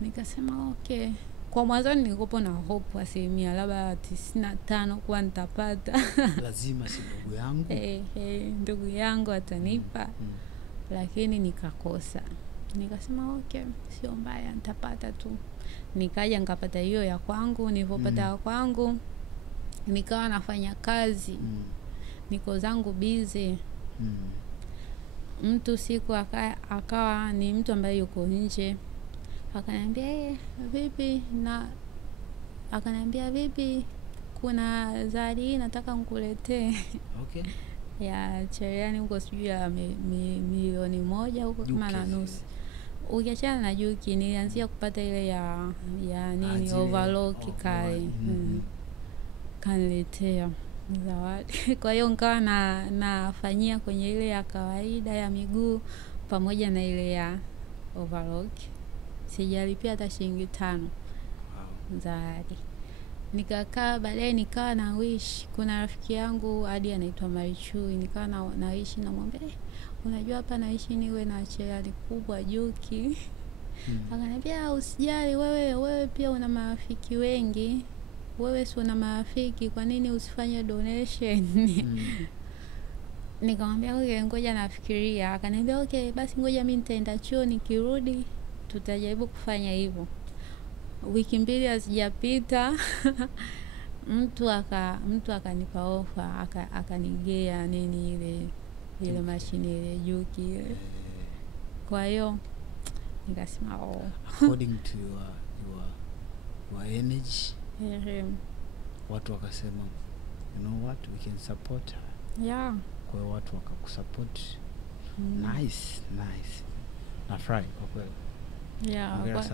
Nikasema okay, kwa mwanzo nilikuwa na hope asilimia labda 95 kwa nitapata. Lazima si ndugu yangu. Ndugu yangu atanipa. Lakini nikakosa. Nikasema okay, sio mbaya, nitapata tu. Nikaja nikapata hiyo ya kwangu. Nilipopata ya kwangu nikawa nafanya kazi. Niko zangu busy. Mtu siku akawa ni mtu ambaye yuko nje, akaniambia vipi, na akaniambia vipi, kuna zawadi nataka nikuletee. Okay. Ya cherehani huko sijui ya milioni 1 huko kama na nusu. Ukiachana na Juki, nilianzia kupata ile ya nini overlock kale. Kaniletea zawadi. Kwa hiyo nikawa nafanyia kwenye ile ya kawaida ya miguu pamoja na ile ya overlock. Sijalipia hata shilingi 5 zawadi. Nikakaa baadaye nikawa na wish, kuna rafiki yangu hadi anaitwa Marichui, nikawa na wish namwambia unajua hapa naishi niwe na cherehani kubwa Juki. Akaniambia usijali, wewe pia una marafiki wengi. Wewe si una marafiki, kwa nini usifanye donation? Nikamwambia okay, ngoja nafikiria. Akaniambia okay, basi ngoja mimi nitaenda chuo, nikirudi tutajaribu kufanya hivyo. Wiki 2 hazijapita mtu akanipa ofa, akanigea nini ile mashine ile Juki ile. Kwa hiyo nikasema according to your energy, watu wakasema you know what, we can support her. Yeah. Kwa hiyo watu wakakusupport. Nice. Nafurahi kwa kweli. Yeah.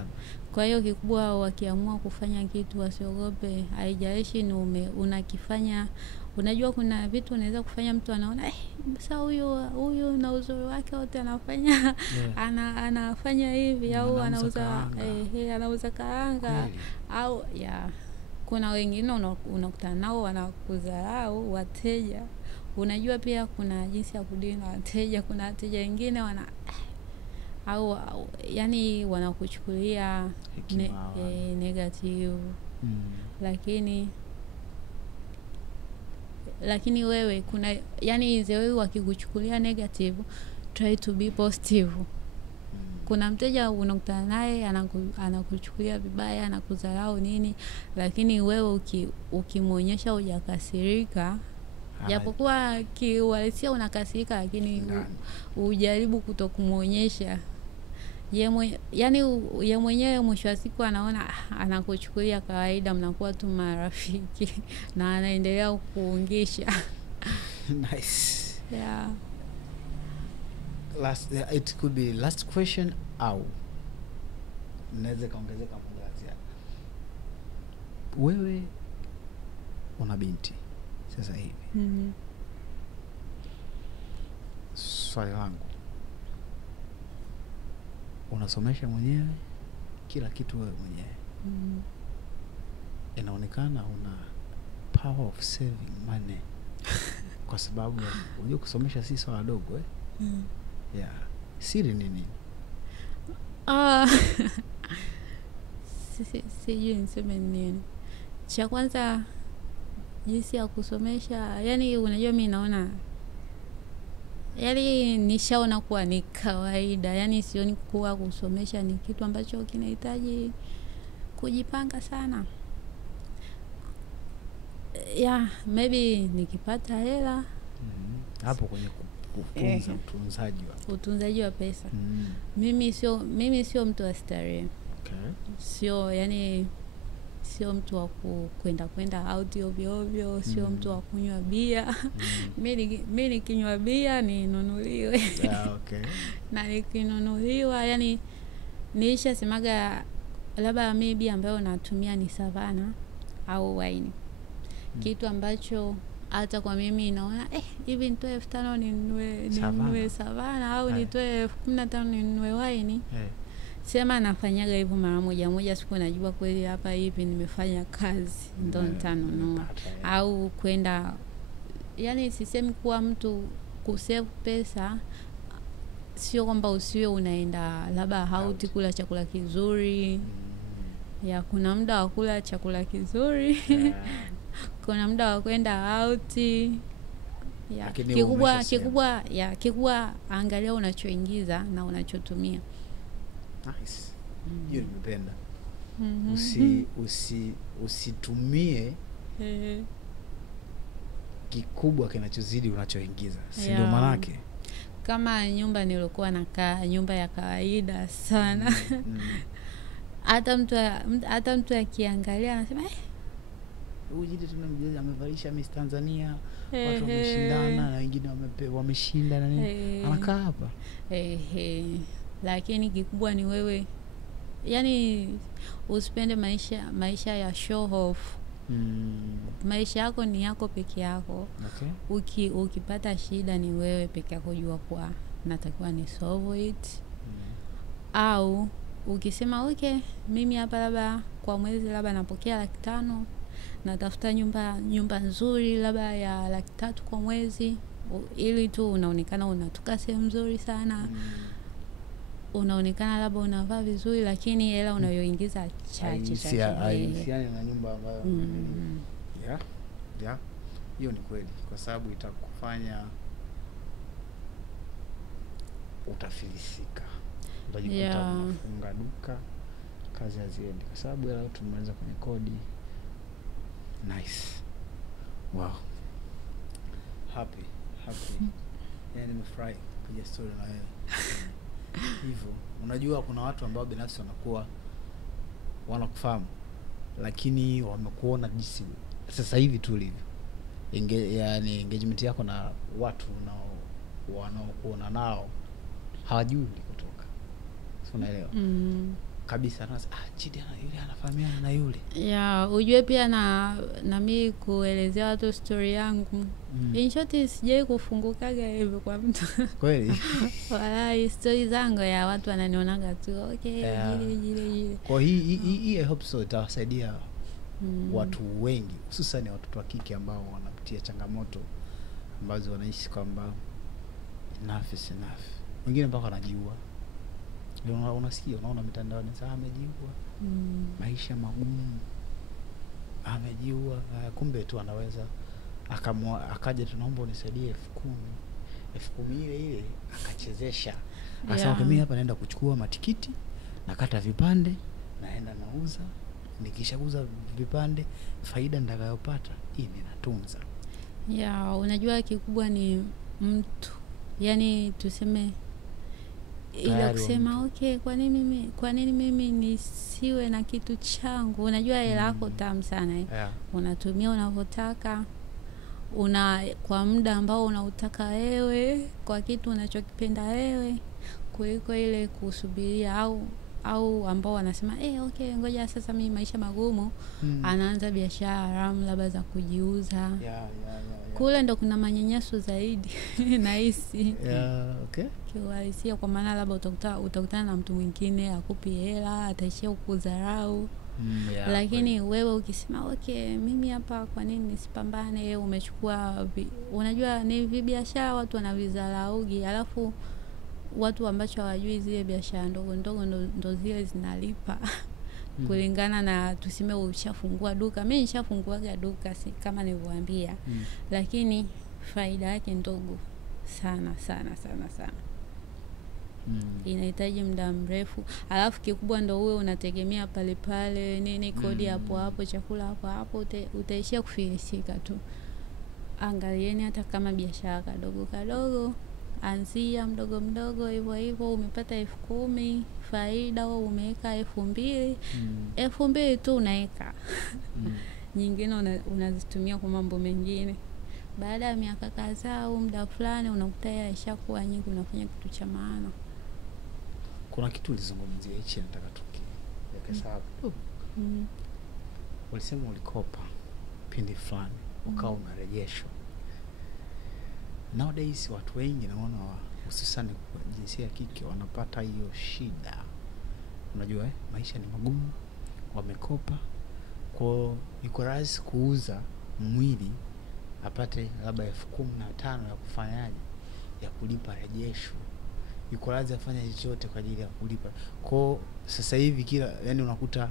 Kwa hiyo kikubwa wakiamua kufanya kitu wasiogope, haijalishi ni unakifanya. Unajua kuna vitu unaweza kufanya mtu anaona sasa huyu na uzuri wake wote anafanya anafanya hivi, au anauza karanga au kuna wengine unakutana nao wanakudharau wateja. Unajua pia kuna jinsi ya kudili na wateja. Kuna wateja wengine au yani wanakuchukulia negative. Lakini wewe kuna yani wewe wakikuchukulia negative, try to be positive. Kuna mteja unakutana naye anakuchukulia vibaya, anakudharau nini, lakini wewe ukimuonyesha hujakasirika, japokuwa kiuhalisia unakasirika, lakini ujaribu kutokumuonyesha, ye mwenyewe mwisho wa siku anaona anakuchukulia kawaida, mnakuwa tu marafiki na anaendelea kuungisha. Nice. Yeah. It could be last question au naweza kaongezeka mwangazi. Wewe una binti sasa hivi. Swali langu, unasomesha mwenyewe kila kitu wewe mwenyewe. Inaonekana una power of saving money kwa sababu unajua kusomesha si swala dogo yeah. Siri nini? Sijui niseme nini. Cha kwanza jinsi ya kusomesha, yani unajua mimi naona yani nishaona kuwa ni kawaida, yani sioni kuwa kusomesha ni kitu ambacho kinahitaji kujipanga sana. Yeah, maybe nikipata hela hapo kwenye kutunza utunzaji wa pesa. Mimi sio mtu wa starehe. Sio, yani sio mtu wa kwenda out ovyo ovyo, sio mtu wa kunywa bia. Mimi nikinywa bia ninunuliwe. Na nikinunuliwa, yani niisha semaga labda maybe ambayo natumia ni Savana au wine. Kitu ambacho hata kwa mimi naona hivi nitoe 5,000 ninunue Savana au nitoe 15,000 ninunue wine. Sema nafanyaga hivyo mara moja siku najua kweli hapa hivi nimefanya kazi ndo nitanunua. Au kwenda, yani sisemi kuwa mtu kusave pesa sio kwamba usiwe unaenda labda hauti kula chakula kizuri. Ya kuna muda wa kula chakula kizuri. Kuna muda wa kwenda out. Ya kikubwa angalia unachoingiza na unachotumia. Nice. Hiyo nimependa. Usitumie kikubwa kinachozidi unachoingiza. Si ndio maana yake? Kama nyumba nilokuwa nakaa, nyumba ya kawaida sana. Hata mtu akiangalia anasema ujidi tunamjua amevalisha Miss Tanzania, watu wameshindana na wengine wameshinda na nini. Anakaa hapa. Lakini kikubwa ni wewe, yani usipende maisha ya show off. Maisha yako ni yako peke yako. Ukipata shida ni wewe peke yako, jua kwa natakiwa ni solve it. Au ukisema mimi hapa labda kwa mwezi labda napokea 500,000, natafuta nyumba nzuri labda ya 300,000 kwa mwezi, ili tu unaonekana unatoka sehemu nzuri sana. Unaonekana labda unavaa vizuri, lakini hela unayoingiza chache. Haisiani na nyumba ambayo yeah. Hiyo ni kweli, kwa sababu itakufanya utafilisika. Utajikuta unafunga duka, kazi haziendi kwa sababu hela tumeweza kwenye kodi. Nice. Wow. Happy. Yani nimefurahi kuja story na wewe. Hivyo, unajua kuna watu ambao binafsi wanakufahamu lakini wamekuona jinsi sasa hivi tu ulivyo. Yani engagement yako na watu wanaokuona nao hawajui ulikotoka. Sio, unaelewa? Kabisa. Chidi yule anafahamiana na yule. Ujue pia na mimi kuelezea watu story yangu. In short sijai kufungukaga hivyo kwa mtu. Kweli? Wala story zangu ya watu wananionaga tu jile. Kwa hii I hope so itawasaidia watu wengi, hususan watoto wa kike ambao wanapitia changamoto ambazo wanaishi kwamba enough is enough. Wengine mpaka wanajiua. Unasikia, unaona mitandaoni sasa amejiua. Maisha magumu. Amejiua, kumbe tu anaweza akaja tunaomba unisaidie 10,000 ile akachezesha. Sasa mimi hapa naenda kuchukua matikiti, nakata vipande, naenda nauza. Nikishauza vipande, faida nitakayopata hii ninatunza. Unajua kikubwa ni mtu, yani tuseme ila kusema kwa nini mimi nisiwe na kitu changu. Unajua hela yako tamu sana unatumia unavyotaka, kwa muda ambao unautaka wewe, kwa kitu unachokipenda wewe, kuliko ile kusubiria. Au au ambao wanasema okay ngoja sasa mimi maisha magumu, anaanza biashara haramu labda za kujiuza. Kule ndo kuna manyanyaso zaidi nahisi. Okay. Kiuhalisia kwa maana labda utakutana na mtu mwingine akupi hela, ataishia kukudharau. Lakini wewe ukisema okay mimi hapa kwa nini nisipambane, umechukua unajua ni biashara watu wanavizalaugi, alafu watu ambacho hawajui zile biashara ndogo ndogo ndo zile zinalipa. Kulingana na tuseme ushafungua duka, mimi nishafunguaga duka kama nilivyowaambia, lakini faida yake ndogo sana sana sana sana. Inahitaji muda mrefu, alafu kikubwa ndo uwe unategemea pale pale nini, kodi hapo hapo, chakula hapo hapo, utaishia kufilisika tu. Angalieni hata kama biashara kadogo kadogo, anzia mdogo mdogo hivyo hivyo, umepata 10,000 faida au umeweka 2,000, 2,000 tu unaweka. Nyingine unazitumia kwa mambo mengine. Baada ya miaka kadhaa au muda fulani unakuta hela ishakuwa nyingi, unafanya kitu cha maana. Kuna kitu ulizungumzia hichi nataka tukiweke sawa. Ulisema ulikopa pindi fulani ukawa unarejeshwa. Nowadays watu wengi naona hususan kwa jinsia ya kike wanapata hiyo shida. Unajua maisha ni magumu, wamekopa, kwa yuko rahisi kuuza mwili apate labda 15,000 ya kufanyaje, ya kulipa rejesho. Yuko lazima afanye chochote kwa ajili ya kulipa. Kwa sasa hivi kila yani unakuta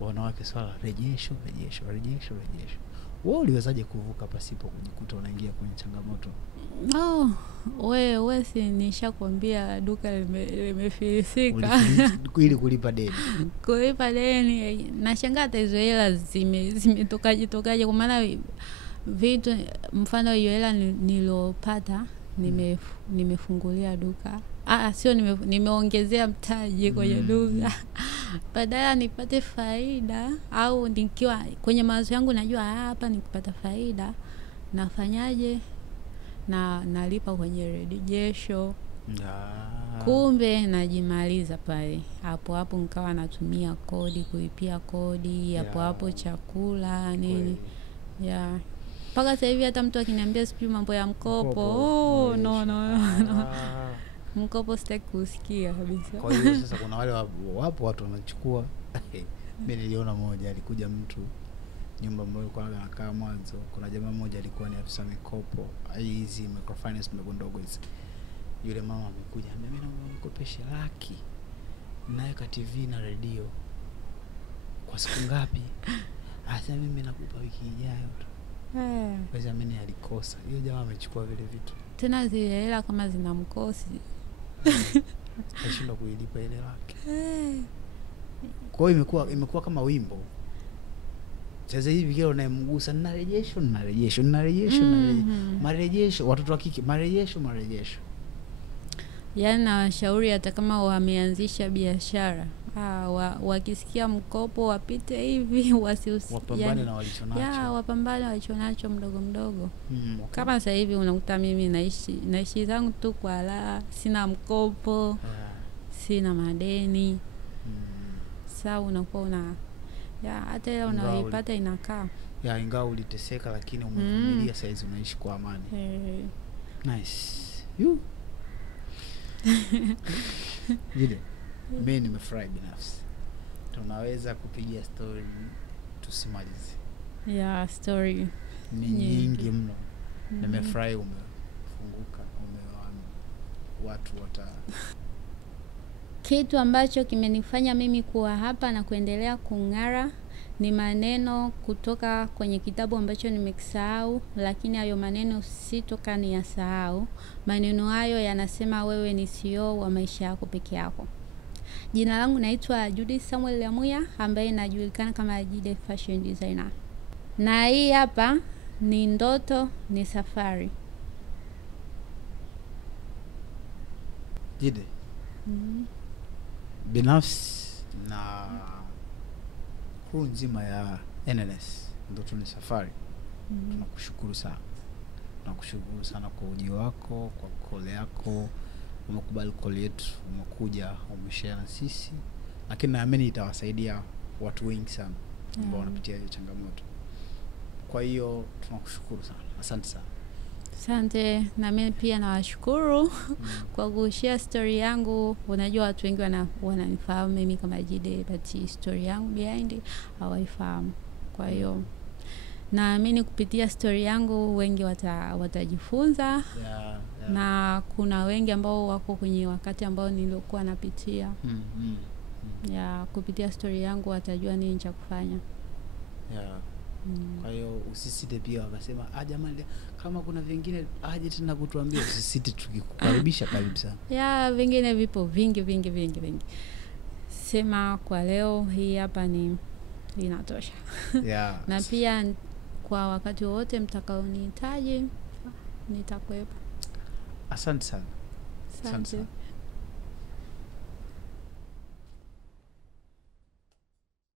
wanawake swala rejesho. Wewe uliwezaje kuvuka pasipo kujikuta unaingia kwenye changamoto? Wewe si nishakwambia duka limefilisika ili kulipa deni. Kulipa deni nashangaa hata hizo hela zimetokaje kwa maana vitu mfano hiyo hela nilopata nimefungulia duka. Sio nimeongezea mtaji kwenye duka. Badala nipate faida au nikiwa kwenye mawazo yangu najua hapa nikipata faida nafanyaje, nalipa kwenye rejesho. Kumbe najimaliza pale. Hapo nikawa natumia kodi kulipia kodi, hapo chakula nini. Mpaka sasa hivi hata mtu akiniambia sijui mambo ya mkopo, no. Mkopo sitaki kusikia kabisa. Kwa hiyo sasa kuna wale wapo watu wanachukua. Mimi niliona moja, alikuja mtu nyumba ambayo kwa anakaa mwanzo. Kuna jamaa mmoja alikuwa ni afisa mikopo, hizi microfinance ndogo hizi. Yule mama amekuja, mimi naomba nikopeshe laki. Naweka TV na radio. Kwa siku ngapi? Sasa mimi nakupa wiki ijayo tu. Pesa mimi alikosa. Hiyo jamaa amechukua vile vitu. Tena zile hela kama zina mkosi. Kashinda kuilipa ile laki. Kwa hiyo imekuwa kama wimbo. Sasa hivi kile unayemgusa narejesho. Marejesho watoto wa kike marejesho. Yaani nawashauri hata kama wameanzisha biashara, wakisikia mkopo wapite hivi wapambane na walichonacho. Wapambane walichonacho mdogo mdogo. Kama sasa hivi unakuta mimi naishi zangu tu kwa la, sina mkopo, sina madeni. Sasa unakuwa hata ile unaipata inakaa. Ingawa uliteseka lakini umevumilia, sasa hizi unaishi kwa amani. Nice. Vile mimi nimefurahi binafsi. Tunaweza kupigia story tusimalize. Story ni nyingi mno. Nimefurahi umefunguka, watu kitu ambacho kimenifanya mimi kuwa hapa na kuendelea kung'ara ni maneno kutoka kwenye kitabu ambacho nimekisahau, lakini hayo maneno sitoka ni yasahau. Maneno hayo yanasema wewe ni CEO wa maisha yako peke yako. Jina langu naitwa Judith Samuel Lamuya, ambaye najulikana kama Jide Fashion Designer. Na hii hapa ni ndoto ni safari. Jide. Binafsi na crew nzima ya NNS ndoto ni safari. Tunakushukuru sana. Tunakushukuru sana kwa ujio wako, kwa call yako. Umekubali call yetu, umekuja umeshare na sisi. lakini naamini itawasaidia watu wengi sana ambao wanapitia hiyo changamoto. Kwa hiyo tunakushukuru sana. Asante sana. Asante, na mimi pia nawashukuru kwa kushare story yangu. Unajua watu wengi wananifahamu mimi kama Jide, but story yangu behind hawaifahamu. Kwa hiyo naamini kupitia story yangu wengi watajifunza. Na kuna wengi ambao wako kwenye wakati ambao nilikuwa napitia. Kupitia story yangu watajua nini cha kufanya. Kwa hiyo usisite pia wakasema jamani kama kuna vingine aje tena kutuambia, usisite, tukikukaribisha karibu sana. Vingine vipo vingi. Sema kwa leo hii hapa ni inatosha. Na pia kwa wakati wote mtakaonihitaji nitakuwepo. Asante sana. Asante.